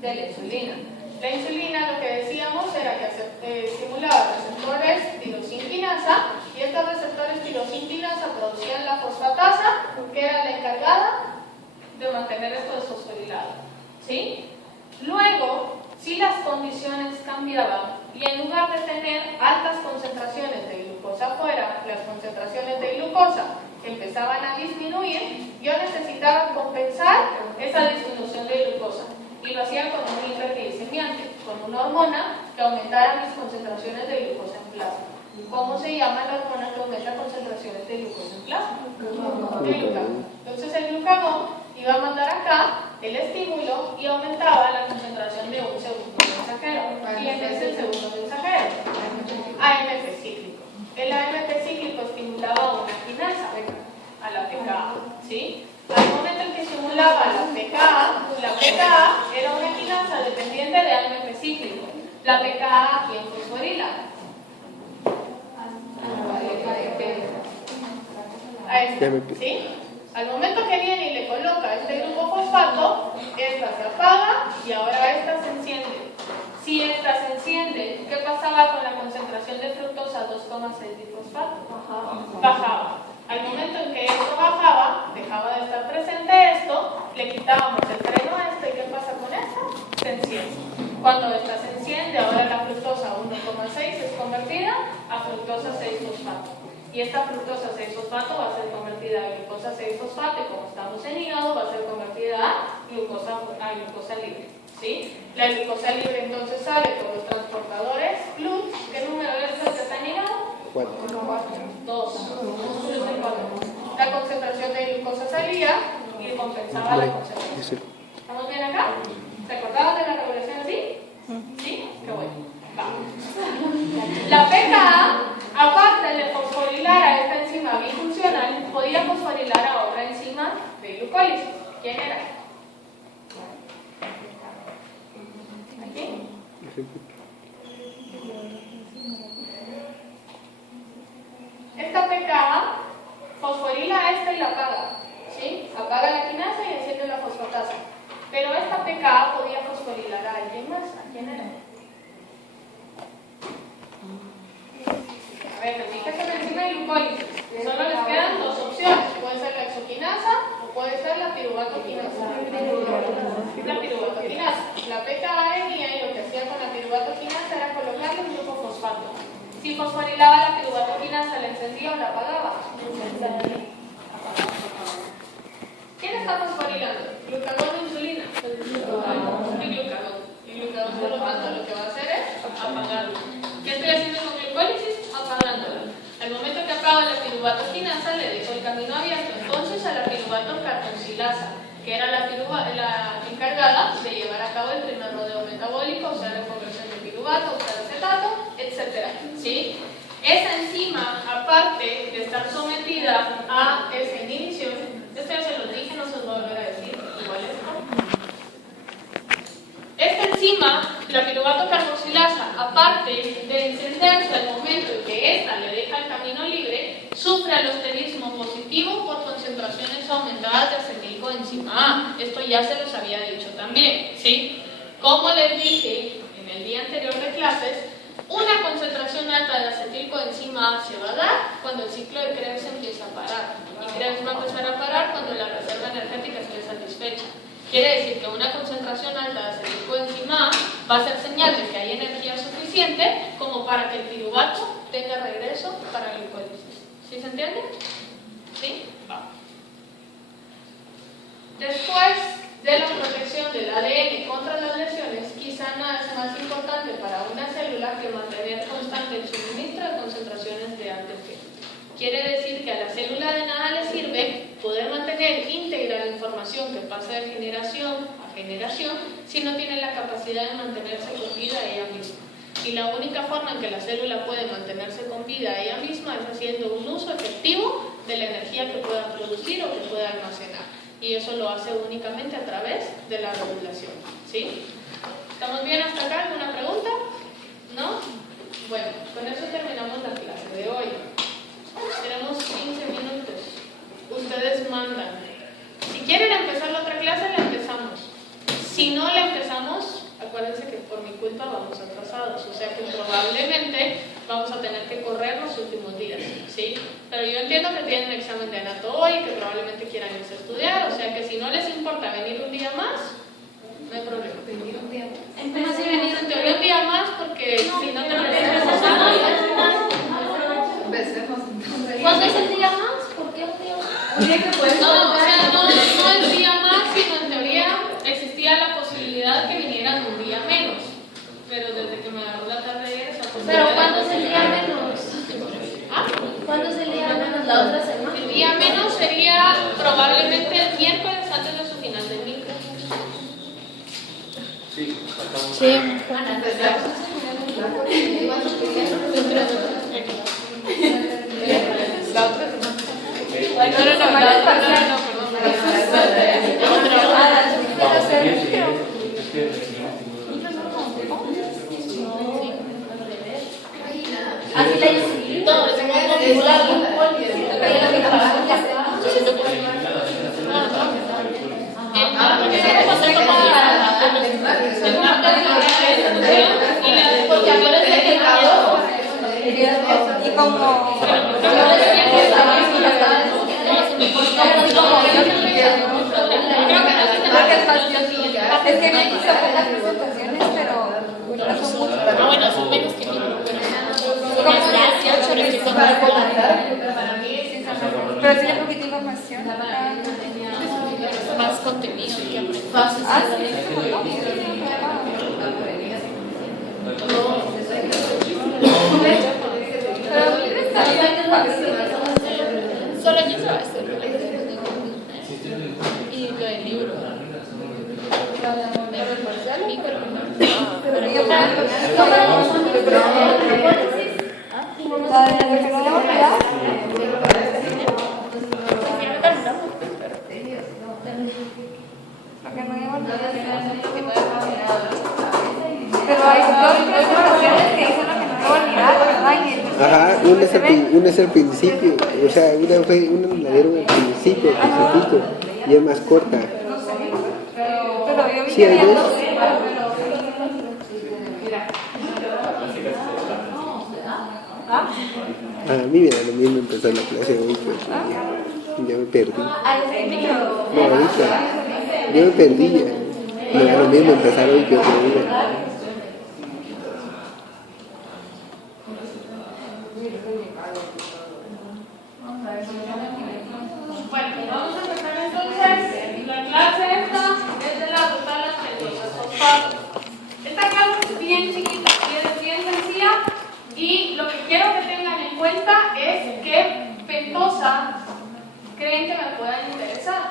De la insulina. La insulina, lo que decíamos era que estimulaba receptores tirosinquinasa, y estos receptores tirosinquinasa producían la fosfatasa, que era la encargada de mantener esto desfosforilado, ¿sí? Luego, si las condiciones cambiaban y en lugar de tener altas concentraciones de glucosa afuera, las concentraciones de glucosa empezaban a disminuir, yo necesitaba compensar esa disminución de glucosa. Y lo hacía con un hiperglicemiante, con una hormona que aumentara mis concentraciones de glucosa en plasma. ¿Cómo se llama la hormona que aumenta concentraciones de glucosa en plasma? El glucagón. Entonces el glucagón iba a mandar acá el estímulo y aumentaba la concentración de un segundo mensajero. ¿Quién es el segundo mensajero? AMP cíclico. El AMP cíclico estimulaba una quinasa, a la PKA, ¿sí? Al momento en que estimulaba la PKA era una quinasa dependiente de AMP cíclico. La PKA, ¿quién fosforila? A este, ¿sí? Al momento que viene y le coloca este grupo fosfato, esta se apaga y ahora esta se enciende. Si esta se enciende, ¿qué pasaba con la concentración de fructosa 2,6 bifosfato? Bajaba. Al momento en que esto bajaba, dejaba de estar presente esto, le quitábamos el freno a esto y ¿qué pasa con esto? Se enciende. Cuando esta se enciende, ahora la fructosa 1,6 es convertida a fructosa 6-fosfato. Y esta fructosa 6-fosfato va a ser convertida a glucosa 6-fosfato y como estamos en hígado va a ser convertida a glucosa libre, ¿sí? La glucosa libre entonces sale por los transportadores GLUT 2. La concentración de glucosa salía y compensaba la concentración. ¿Estamos bien acá? ¿Se acordaban de la regulación así? ¿Sí? Qué bueno. Vamos. La pKa, aparte de fosforilar a esta enzima bifuncional, podía fosforilar a otra enzima de glucólisis. ¿Quién era? ¿Aquí? Esta pKa fosforila esta y la apaga, ¿sí? Apaga la quinasa y enciende la fosfatasa. Pero esta pKa podía fosforilar a alguien más. ¿A quién era? A ver, fíjate la enzima de glucólisis. Solo les quedan dos opciones. Puede ser la exoquinasa o puede ser la piruvatoquinasa. La piruvatoquinasa. La pKa venía y lo que hacía con la piruvatoquinasa era colocarle un grupo fosfato. Si fosforilaba la piruvatoquinasa, ¿la encendía o la apagaba? ¿Quién está fosforilando? ¿Glucagón o insulina? El glucagón. El glucagón, por lo tanto, lo que va a hacer es apagarlo. ¿Qué estoy haciendo con glucólisis? Apagándolo. Al momento que apago la piruvatoquinasa, le dejo el camino abierto entonces a la piruvatocarboxilasa, que era la encargada de llevar a cabo el primer rodeo metabólico, o sea, la conversión de piruvato, acetato, etc. ¿Sí? Esa enzima, aparte de estar sometida a esa inhibición, esto ya se lo dije, no se lo voy a volver a decir, igual esto. Esta enzima, la piruvato carboxilasa, aparte de encenderse al momento en que ésta le deja el camino libre, sufre alosterismo positivo por concentraciones aumentadas de acetilcoenzima A. Esto ya se los había dicho también, ¿sí? Como les dije en el día anterior de clases, una concentración alta de acetilcoenzima A se va a dar cuando el ciclo de Krebs empieza a parar. Y Krebs va a empezar a parar cuando la reserva energética esté satisfecha. Quiere decir que una concentración alta de acetilcoenzima A va a ser señal de que hay energía suficiente como para que el piruvato tenga regreso para la glucólisis. ¿Sí se entiende? ¿Sí? Vamos. Después de la protección del ADN contra las lesiones, quizá nada es más importante para una célula que mantener constante el suministro de concentraciones de ATP. Quiere decir que a la célula de nada le sirve poder mantener íntegra la información que pasa de generación a generación si no tiene la capacidad de mantenerse con vida ella misma. Y la única forma en que la célula puede mantenerse con vida ella misma es haciendo un uso efectivo de la energía que pueda producir o que pueda almacenar. Y eso lo hace únicamente a través de la regulación. ¿Sí? ¿Estamos bien hasta acá? ¿Alguna pregunta? ¿No? Bueno, con eso terminamos la clase de hoy. Tenemos 15 minutos. Ustedes mandan. Si quieren empezar la otra clase, la empezamos. Si no la empezamos, acuérdense que por mi culpa vamos atrasados. O sea que probablemente vamos a tener que correr los últimos días. ¿Sí? Pero yo entiendo que tienen examen de anato hoy, que probablemente quieran irse a estudiar. O sea que si no les importa venir un día más, no hay problema. ¿Venir un día más? ¿Cómo así venir En teoría un día más, porque si no te lo empezamos. ¿Cuándo es el día más? ¿Por qué un día más? No, o sea, no el día más, sino en teoría existía la posibilidad que vinieran un día menos. Pero desde que me agarró la tarde ayer, esa posibilidad. ¿Pero cuándo es el día menos? ¿Ah? ¿Cuándo es el día menos? ¿La otra semana? El día menos sería probablemente el miércoles antes de su final del micro. Sí, faltamos. Sí. Así la hice. No, es Y como es que me hizo las presentaciones, pero no son muchas. Bueno, son menos que mí, Gracias, pero sí son pero tiene poquita información. más contenido que aprender. Ah, sí. Pero Solo yo se va a hacer y lo del libro. Pero el parcial, pero Pero hay dos presentaciones que dicen lo que no debo olvidar, ¿verdad? Ajá, una es el principio, o sea, una la dieron al principio, y es más corta. Pero yo vi Sí, que hay había dos. dos. A mí me da lo mismo empezar la clase hoy, pues ya me perdí. No, ahorita, yo me perdí ya. Me da lo mismo empezar hoy que otro día. Bueno, vamos a empezar entonces. La clase esta es de la ruta de las pentosas fosfato. Esta clase es bien chiquita, es bien sencilla y lo que quiero que tengan en cuenta es qué pentosa creen que me pueda interesar.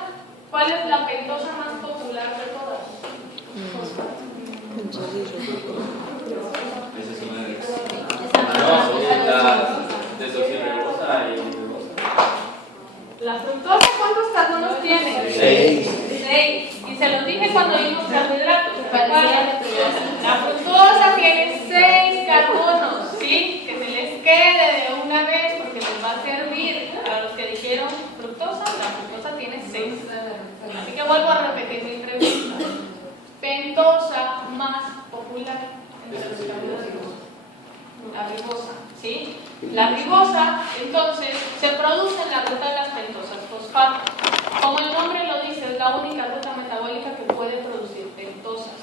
¿Cuál es la pentosa más popular de todas? Esa es una de las. No, la desoxirribosa y ribosa. La fructosa, ¿cuántos carbonos tiene? 6. 6. Y se los dije cuando vimos carbohidratos. La fructosa tiene 6 carbonos, ¿sí? Que se les quede de una vez porque les va a servir. Para los que dijeron fructosa, la fructosa tiene 6. Así que vuelvo a repetir mi pregunta. Pentosa más popular entre los carbohidratos. La ribosa, ¿sí? La ribosa, entonces, se produce en la ruta de las pentosas fosfato. Como el nombre lo dice, es la única ruta metabólica que puede producir pentosas.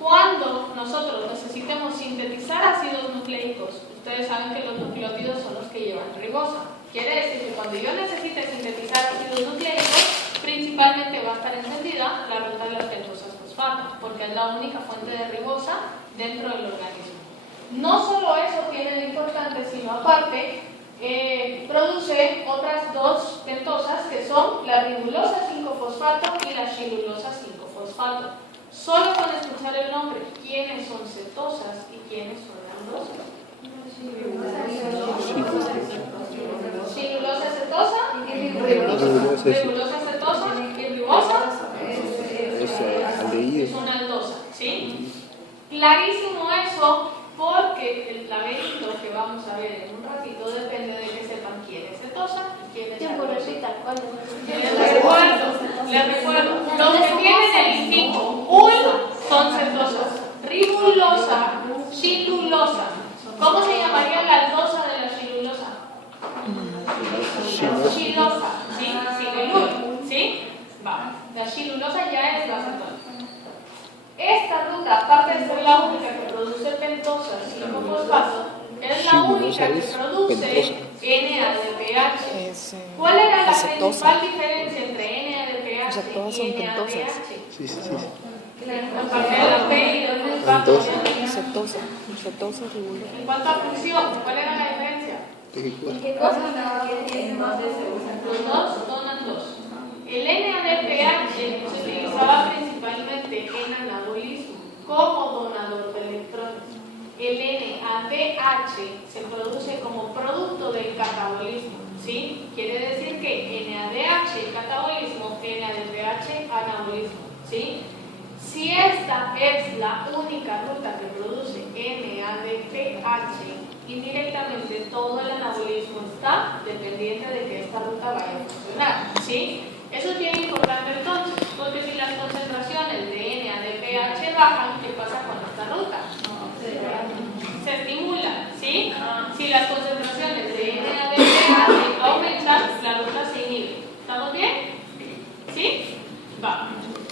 Cuando nosotros necesitemos sintetizar ácidos nucleicos, ustedes saben que los nucleótidos son los que llevan ribosa. Quiere decir que cuando yo necesite sintetizar ácidos nucleicos, principalmente va a estar encendida la ruta de las pentosas fosfato, porque es la única fuente de ribosa dentro del organismo. No solo eso tiene de importante, sino aparte produce otras dos pentosas que son la ribulosa 5-fosfato y la chilulosa 5-fosfato. Solo con escuchar el nombre, ¿quiénes son cetosas y quiénes son aldosas? Chilulosa cetosa y ribulosa cetosa y ribosa es una aldosa, ¿sí? Clarísimo eso. Porque el laberinto que vamos a ver en un ratito depende de que sepan quién es cetosa y quién es aldosa. Les recuerdo, los que tienen el tipo ul son cetosas, ribulosa, chilulosa. ¿Cómo se llamaría la aldosa de la chilulosa? Chilosa, ¿sí? Sin el ul, ¿sí? Va, la chilulosa ya es la cetosa. Esta ruta, aparte de ser la única que produce pentosas 5-fosfato, es la única que produce NADPH. ¿Cuál era la principal diferencia entre NADPH y NADH? Sí. Aparte de la P y del fosfato. cetosa, ribulosa. En cuanto a función, ¿cuál era la diferencia? Los dos donan 2. El NADPH se utilizaba principalmente en anabolismo como donador de electrones. El NADH se produce como producto del catabolismo, ¿sí? Quiere decir que NADH catabolismo, NADPH anabolismo, ¿sí? Si esta es la única ruta que produce NADPH, indirectamente todo el anabolismo está dependiente de que esta ruta vaya a funcionar, ¿sí? Eso es bien importante entonces, porque si las concentraciones de NADPH bajan, ¿qué pasa con esta ruta? Se estimula, ¿sí? Si las concentraciones de NADPH aumentan, la ruta se inhibe. ¿Estamos bien? ¿Sí? Va.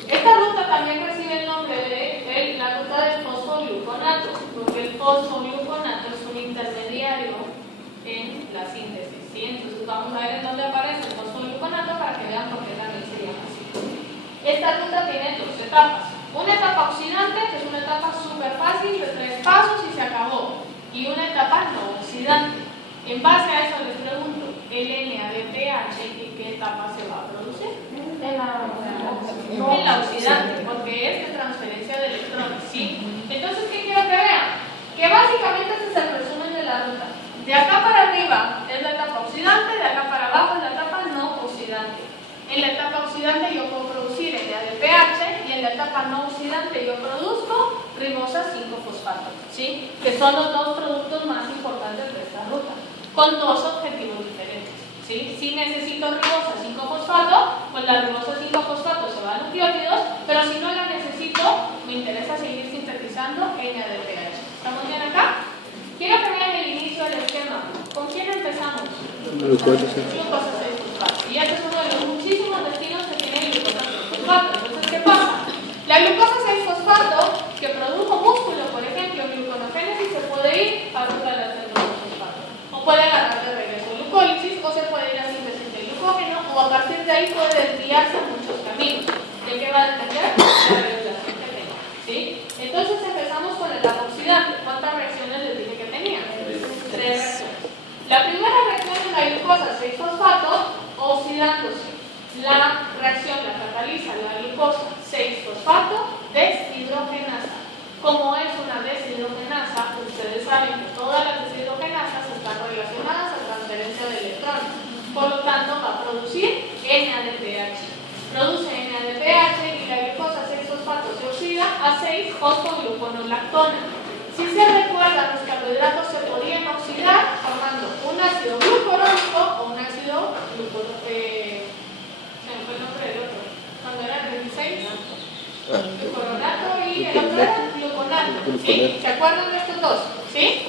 Esta ruta también recibe el nombre de la ruta del fosfogluconato, porque el fosfogluconato es un intermediario en la síntesis, ¿sí? Entonces vamos a ver en dónde aparece el fosfogluconato para que vean por qué también se llama así. Esta ruta tiene 2 etapas. Una etapa oxidante, que es una etapa súper fácil de 3 pasos y se acabó. Y una etapa no oxidante. En base a eso qué etapa se va a producir? En la En la oxidante, porque es de transferencia de electrones, ¿sí? Entonces, ¿qué quiero que vean? Que básicamente este es el resumen de la ruta. De acá para arriba es la etapa oxidante, de acá para abajo es la etapa no oxidante. En la etapa oxidante yo puedo producir NADPH y en la etapa no oxidante yo produzco ribosa 5-fosfato, ¿sí? Que son los dos productos más importantes de esta ruta, con dos objetivos diferentes, ¿sí? Si necesito ribosa 5-fosfato, pues la ribosa 5-fosfato se va a nucleótidos, pero si no la necesito, me interesa seguir sintetizando NADPH. ¿Estamos bien acá? Quiero que vean el inicio del esquema. ¿Con quién empezamos? Glucosa. Glucosa 6-fosfato. Y este es uno de los muchísimos destinos que tiene glucosa 6-fosfato. Entonces, ¿qué pasa? La glucosa 6-fosfato, que produjo músculo, por ejemplo, gluconogénesis, se puede ir a ruta de la 6-fosfato. O puede agarrar de regreso glucólisis, o se puede ir a síntesis de glucógeno, o a partir de ahí puede desviarse a muchos caminos. ¿De qué va a depender? La regulación que tenga, ¿sí? Entonces empezamos con la etapa oxidante. ¿Cuántas reacciones les dije que tenía? 3 reacciones. La primera reacción es la glucosa 6-fosfato oxidándose. La reacción la cataliza la glucosa 6-fosfato deshidrogenasa. Como es una deshidrogenasa, ustedes saben que todas las deshidrogenasas están relacionadas a transferencia de electrones. Por lo tanto, va a producir NADPH. Produce NADPH y la glucosa 6-fosfato se oxida a 6-fosfogluconolactona. Si se recuerdan, los carbohidratos se podían oxidar formando un ácido glucurónico o un ácido se me fue el nombre del otro. Cuando era 36, glucuronato y el otro era gluconato. ¿Sí? ¿Se acuerdan de estos dos? ¿Sí?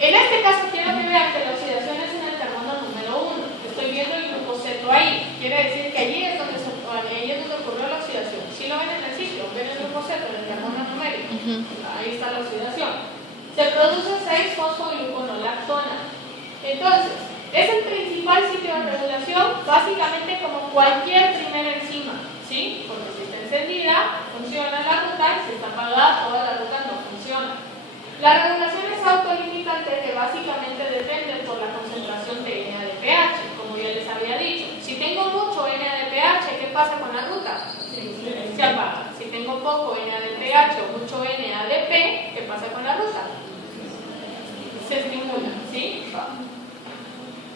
En este caso quiero que vean que la oxidación es en el carbono número 1. Estoy viendo el glucoseto ahí. Quiere decir que allí es donde ocurrió la oxidación. Si lo ven en el sitio, ven el glucoseto en el carbono numérico. Ahí está la oxidación. Se produce 6-fosfogluconolactona. Entonces, es el principal sitio de regulación, básicamente como cualquier primera enzima, ¿sí? Porque si está encendida, funciona la ruta, y si está apagada, toda la ruta no funciona. La regulación es autolimitante, que básicamente depende por la concentración de NADPH, como ya les había dicho. Si tengo mucho NADPH, ¿qué pasa con la ruta? Se apaga. Si tengo poco NADPH o mucho NADP, ¿qué pasa con la ruta? Se estimula, ¿sí?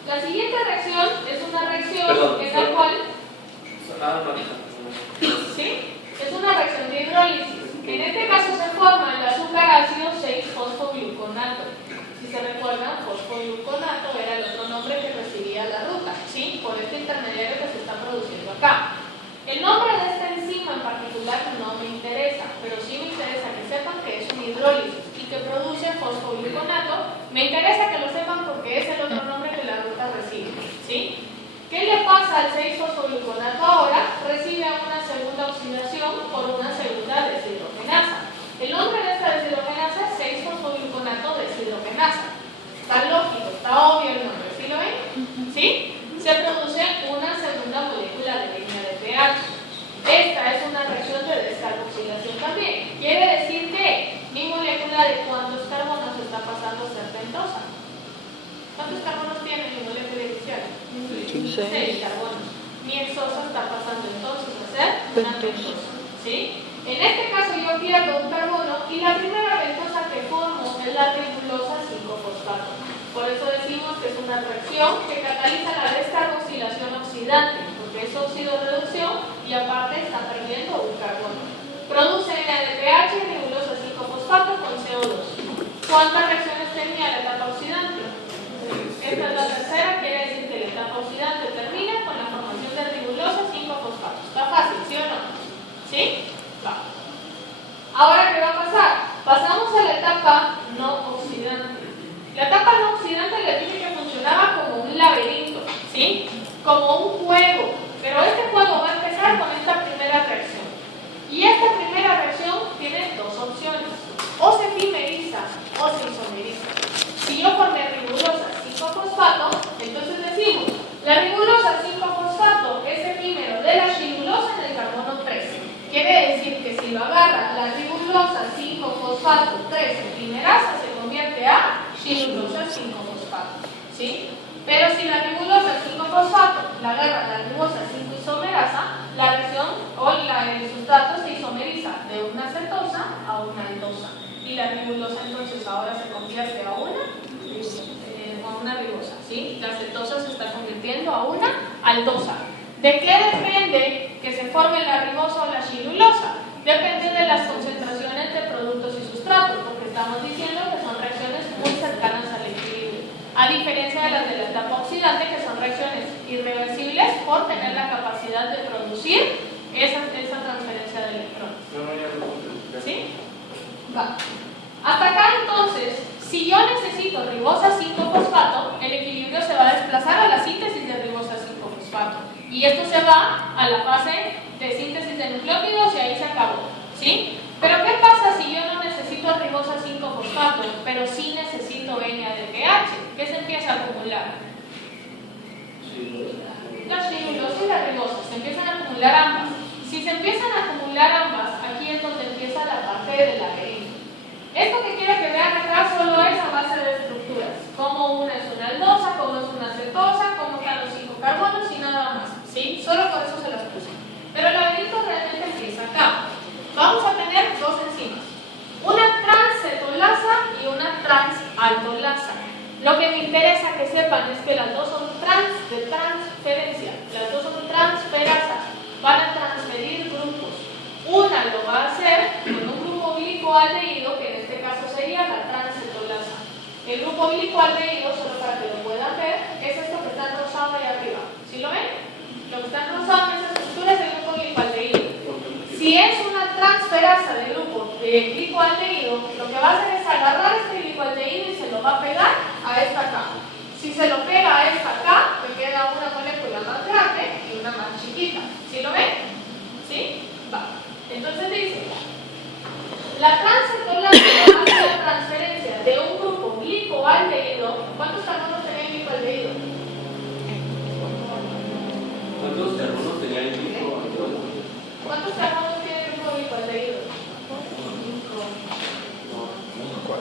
La siguiente reacción es una reacción en la cual... ¿Sí? Es una reacción de hidrólisis. En este caso se forma el azúcar ácido 6-fosfogluconato. Si se recuerdan, fosfogluconato era el otro nombre que recibía la ruta, ¿sí? Por este intermediario que se está produciendo acá. El nombre de esta enzima en particular no me interesa, pero sí me interesa que sepan que es un hidrólisis y que produce fosfogluconato. Me interesa que lo sepan porque es el otro nombre que la ruta recibe, ¿sí? ¿Qué le pasa al 6-fosfogluconato ahora? Recibe una segunda oxidación por una segunda deshidrogenasa. El nombre de esta deshidrogenasa es 6-fosfogluconato deshidrogenasa. Está lógico, está obvio el nombre, ¿sí lo ven? ¿Sí? Se produce una segunda molécula de NADPH. Esta es una reacción de descarboxilación también. Quiere decir que mi molécula de cuántos carbonos está pasando a ser pentosa. ¿Cuántos carbonos tiene mi molécula inicial? 6 carbonos. Mi hexosa está pasando entonces a ser una pentosa, ¿sí? En este caso yo pierdo un carbono y la primera pentosa que formo es la tribulosa 5-fosfato. Por eso decimos que es una reacción que cataliza la descarboxilación oxidante, porque es oxidorreducción y aparte está perdiendo un carbono. Produce NADPH y tribulosa 5-fosfato con CO2. ¿Cuántas reacciones tenía la etapa oxidante? Esta es la tercera, quiere decir que la etapa oxidante termina con la formación de tribulosa 5-fosfato. ¿Está fácil, sí o no? ¿Sí? Va. Ahora, ¿qué va a pasar? Pasamos a la etapa no oxidante. La etapa no oxidante les dije que funcionaba como un laberinto, ¿sí? Como un juego. Pero este juego va a empezar con esta primera reacción. Y esta primera reacción tiene dos opciones. O se dimeriza o se isomeriza. Si yo formé ribulosa 5-fosfato, entonces decimos, la ribulosa 5-fosfato es efímero de la shirulosa en el carbono 3. Quiere decir que si lo agarra la ribulosa 5-fosfato 3 efimerasa, se convierte a shirulosa 5-fosfato, ¿sí? Pero si la ribulosa 5-fosfato la agarra la ribulosa la ribosa entonces ahora se convierte a una ribosa, ¿sí? La cetosa se está convirtiendo a una aldosa. ¿De qué depende que se forme la ribosa o la shilulosa? Depende de las concentraciones de productos y sustratos, porque estamos diciendo que son reacciones muy cercanas al equilibrio, a diferencia de las de la etapa oxidante, que son reacciones irreversibles por tener la capacidad de producir esa transferencia de electrones. ¿Sí? Va. Hasta acá entonces, si yo necesito ribosa 5-fosfato, el equilibrio se va a desplazar a la síntesis de ribosa 5-fosfato. Y esto se va a la fase de síntesis de nucleótidos y ahí se acabó. ¿Sí? Pero ¿qué pasa si yo no necesito ribosa 5-fosfato, pero sí necesito NADPH? ¿Qué se empieza a acumular? La shilulosa y la ribosa. Se empiezan a acumular ambas. Si se empiezan a acumular ambas, aquí es donde empieza la parte de la ADN. Esto que quiero que vean acá solo es a base de estructuras. Como una es una aldosa, como es una cetosa, como están los 5 carbonos y nada más. ¿Sí? Solo por eso se las puse. Pero el laberinto realmente empieza acá. Vamos a tener dos enzimas. Una transcetolasa y una transaltolasa. Lo que me interesa que sepan es que las dos son de transferencia. Las dos son transferasas. Van a transferir grupos. Una lo va a hacer con un grupo glicoaldehído, que en este caso sería la transcetolasa. El grupo glicoaldehído, solo para que lo puedan ver, es esto que está en rosado ahí arriba. ¿Sí lo ven? Lo que está en rosado en esa estructura es el grupo glicoaldehído. Si es una transferasa de grupo de glicoaldehído, lo que va a hacer es agarrar este glicoaldehído y se lo va a pegar a esta acá. Si se lo pega a esta acá, me queda una molécula más grande y una más chiquita. ¿Sí lo ven? ¿Sí? Va. Entonces dice, la transcetolasa hace la transferencia de un grupo glicoaldehído. ¿Cuántos carbonos tenía el glicoaldehído? ¿Cuántos carbonos tenía el glicoaldehído? ¿Cuántos carbonos tiene el grupo glicoaldehído?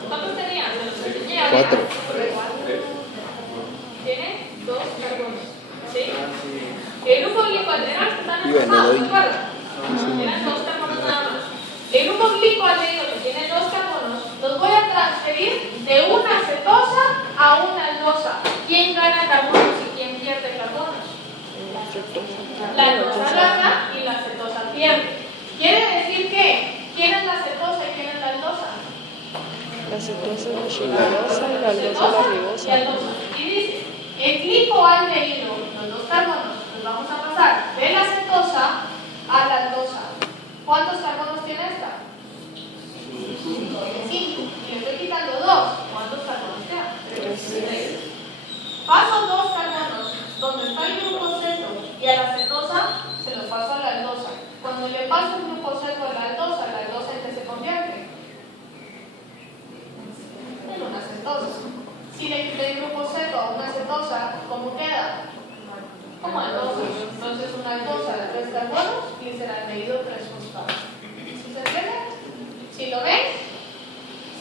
¿Cuántos tenía? Tenía 4. Tiene 2 carbonos. ¿Sí? El grupo glicoaldehído está en el Iba, no doy. Tienen 2 carbonos nada más. El grupo glicoaldehído que tiene 2 carbonos los voy a transferir de una cetosa a una aldosa. ¿Quién gana carbonos y quién pierde carbonos? La aldosa gana y la cetosa pierde. Quiere decir que ¿quién es la cetosa y quién es la aldosa? La cetosa es la shilulosa y la aldosa la ribosa. Y dice, el glicoaldehído, los 2 carbonos, los vamos a pasar de la cetosa a la aldosa. ¿Cuántos carbonos tiene esta? 5. Y le estoy quitando 2. ¿Cuántos carbonos quedan? 3. Paso 2 carbonos donde está el grupo ceto y a la cetosa se los paso a la aldosa. Cuando le paso el grupo ceto a la aldosa ¿en qué se convierte? En una cetosa. Si le quité el grupo ceto a una cetosa, ¿cómo queda? Como aldosa. Entonces una aldosa de 3 carbonos y será añadido 3-fosfato. ¿Sí se entiende? ¿Sí lo ven?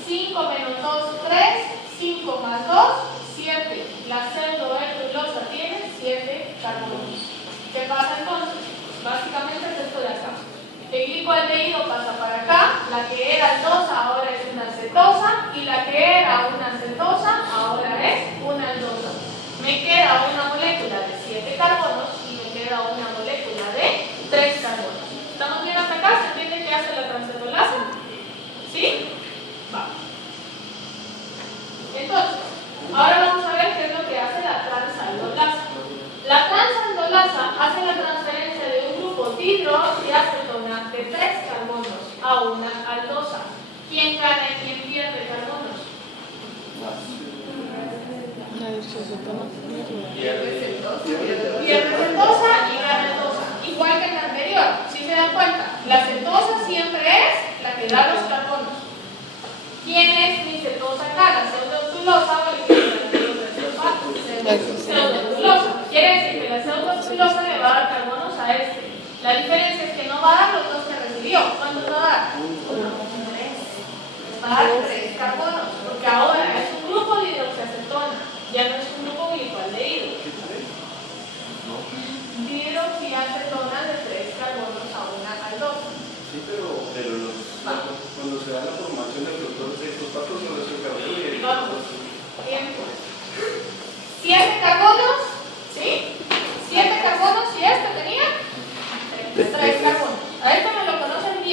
5 menos 2, 3. 5 más 2, 7. La pseudoestrulosa tiene 7 carbonos. ¿Qué pasa entonces? Básicamente es esto de acá. El glicoaldehído pasa para acá, la que era aldosa ahora es una cetosa y la que era una cetosa ahora es una aldosa. Me queda una molécula de 7 carbonos y me queda una molécula de 3 carbonos. ¿Estamos bien hasta acá? ¿Se entiende qué hace la transcetolasa? ¿Sí? Va. Entonces, ahora vamos a ver qué es lo que hace la transaldolasa. La transaldolasa hace la transferencia de un grupo dihidroxiacetona de 3 carbonos a una aldosa. ¿Quién gana y quién pierde carbonos? Pierde cetosa y gana aldosa. Igual que en la anterior, si se dan cuenta, la cetosa siempre es la que da los carbonos. ¿Quién es mi cetosa acá? La pseudoestrulosa o el pseudoestrulosa. Quiere decir que la pseudoestrulosa le va a dar carbonos a este. La diferencia es que no va a dar los 2 que recibió. ¿Cuántos va a dar? 3. Va a dar 3 carbonos, porque ahora es un grupo de hidroxiacetona, ya no es un grupo glicoaldehído. Dihidroxiacetona de 3 carbonos a una aldosa. Sí, pero cuando se da la formación del productor ceto,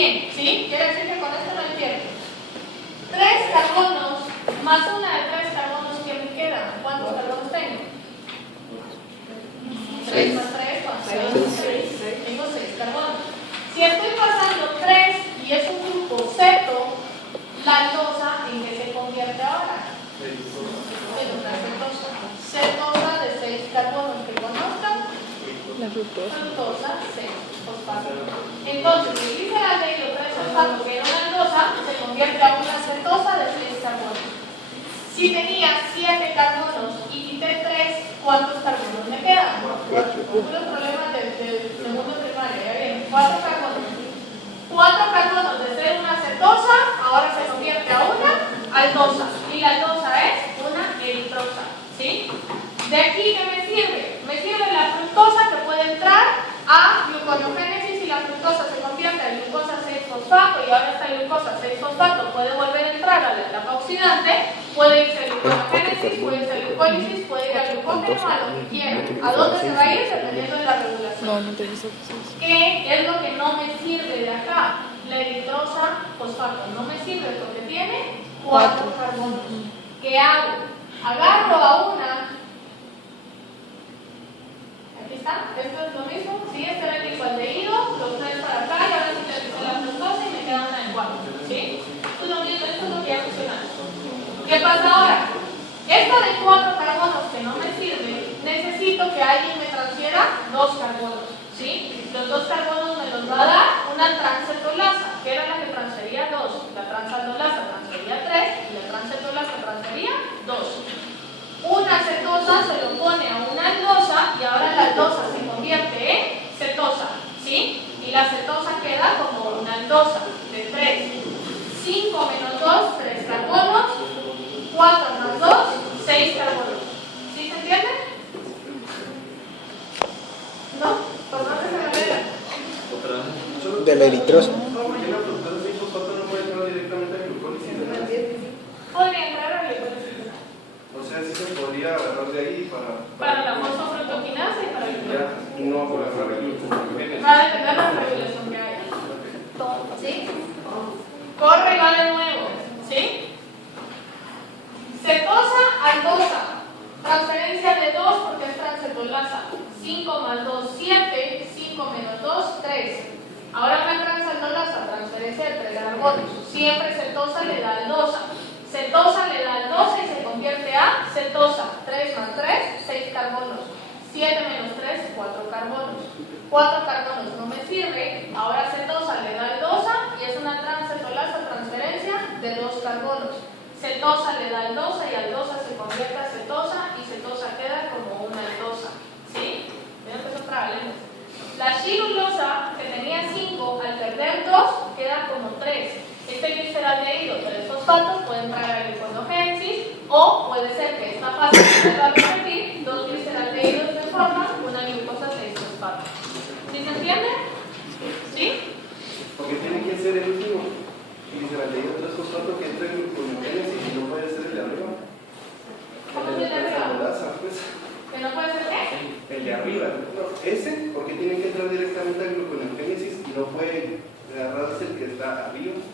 bien, ¿sí? Quiere decir que con esto no hay pierde. 3 carbonos más una de 3 carbonos que me quedan. ¿Cuántos carbonos tengo? 3 más 3, ¿cuántos? 6. Tengo 6 carbonos. Si estoy pasando 3 y es un grupo ceto, la aldosa, ¿en qué se convierte ahora? En una cetosa. Cetosa de 6 carbonos que conozcan. La fructosa. Fructosa 6 fosfato. Entonces, si dice el aldehído 3 fosfato que era una aldosa, se convierte a una cetosa de 6 carbonos. Si tenía 7 carbonos y quité 3, ¿cuántos carbonos me quedan? Los problemas del segundo primario, ya bien. 4 carbonos. 4 carbonos de ser una cetosa, ahora se convierte a una aldosa. Y la aldosa es una eritrosa. ¿Sí? ¿De aquí qué me sirve? Me sirve la fructosa que puede entrar a gluconeogénesis y la fructosa se convierte en glucosa 6-fosfato y ahora esta glucosa 6-fosfato puede volver a entrar a la etapa oxidante, puede irse a gluconeogénesis, puede irse a glucólisis, puede ir a glucógeno, a lo que quiera. ¿A dónde se va a ir? Dependiendo de la regulación. No, no te hizo. ¿Qué es lo que no me sirve de acá? La eritrosa fosfato. No me sirve porque tiene 4 carbonos. ¿Qué hago? Agarro a una. Aquí está. Esto es lo mismo. Sí, este era el igualdehído. Los 3 para acá y ahora sí le hice la fructosa y me queda una de 4. ¿Sí? Esto es lo mismo. Esto es lo que ya mencionamos. ¿Qué pasa ahora? Esta de 4 carbonos que no me sirve, necesito que alguien me transfiera 2 carbonos. ¿Sí? Los 2 carbonos me los va a dar una transcetolasa, que era la que transfería 2. La transaldolasa transfería 3 y la transcetolasa transfería 2. Una cetosa se lo pone a una aldosa y ahora la aldosa se convierte en cetosa. ¿Sí? Y la cetosa queda como una aldosa de 3. 5 menos 2, 3 carbonos. 4 más 2, 6 carbonos. ¿Sí se entiende? ¿No? ¿Por dónde se revela? De la eritrosa. Podría entrar a la glucólisis. O sea, sí se podría agarrar de ahí Para la fosfofructoquinasa y para el glucólisis. ya no para agarrar el Va a depender de la regulación que haya. ¿Sí? Corre y va de nuevo. ¿Sí? Cetosa, aldosa. Transferencia de 2 porque es transcetolasa. 5 más 2, 7. 5 menos 2, 3. Ahora una transaldolasa, transferencia de 3 carbonos. Siempre cetosa le da aldosa. Cetosa le da aldosa y se convierte a cetosa. 3 más 3, 6 carbonos. 7 menos 3, 4 carbonos. 4 carbonos no me sirve. Ahora cetosa le da aldosa y es una transcetolasa, transferencia de 2 carbonos. Cetosa le da aldosa y aldosa se convierte a cetosa y cetosa queda como una aldosa. ¿Sí? Vean que son paralelos. La shirulosa, que tenía 5, al perder 2, queda como 3. Este gliceraldehído 3 fosfatos puede entrar a gluconeogénesis o puede ser que esta fase de la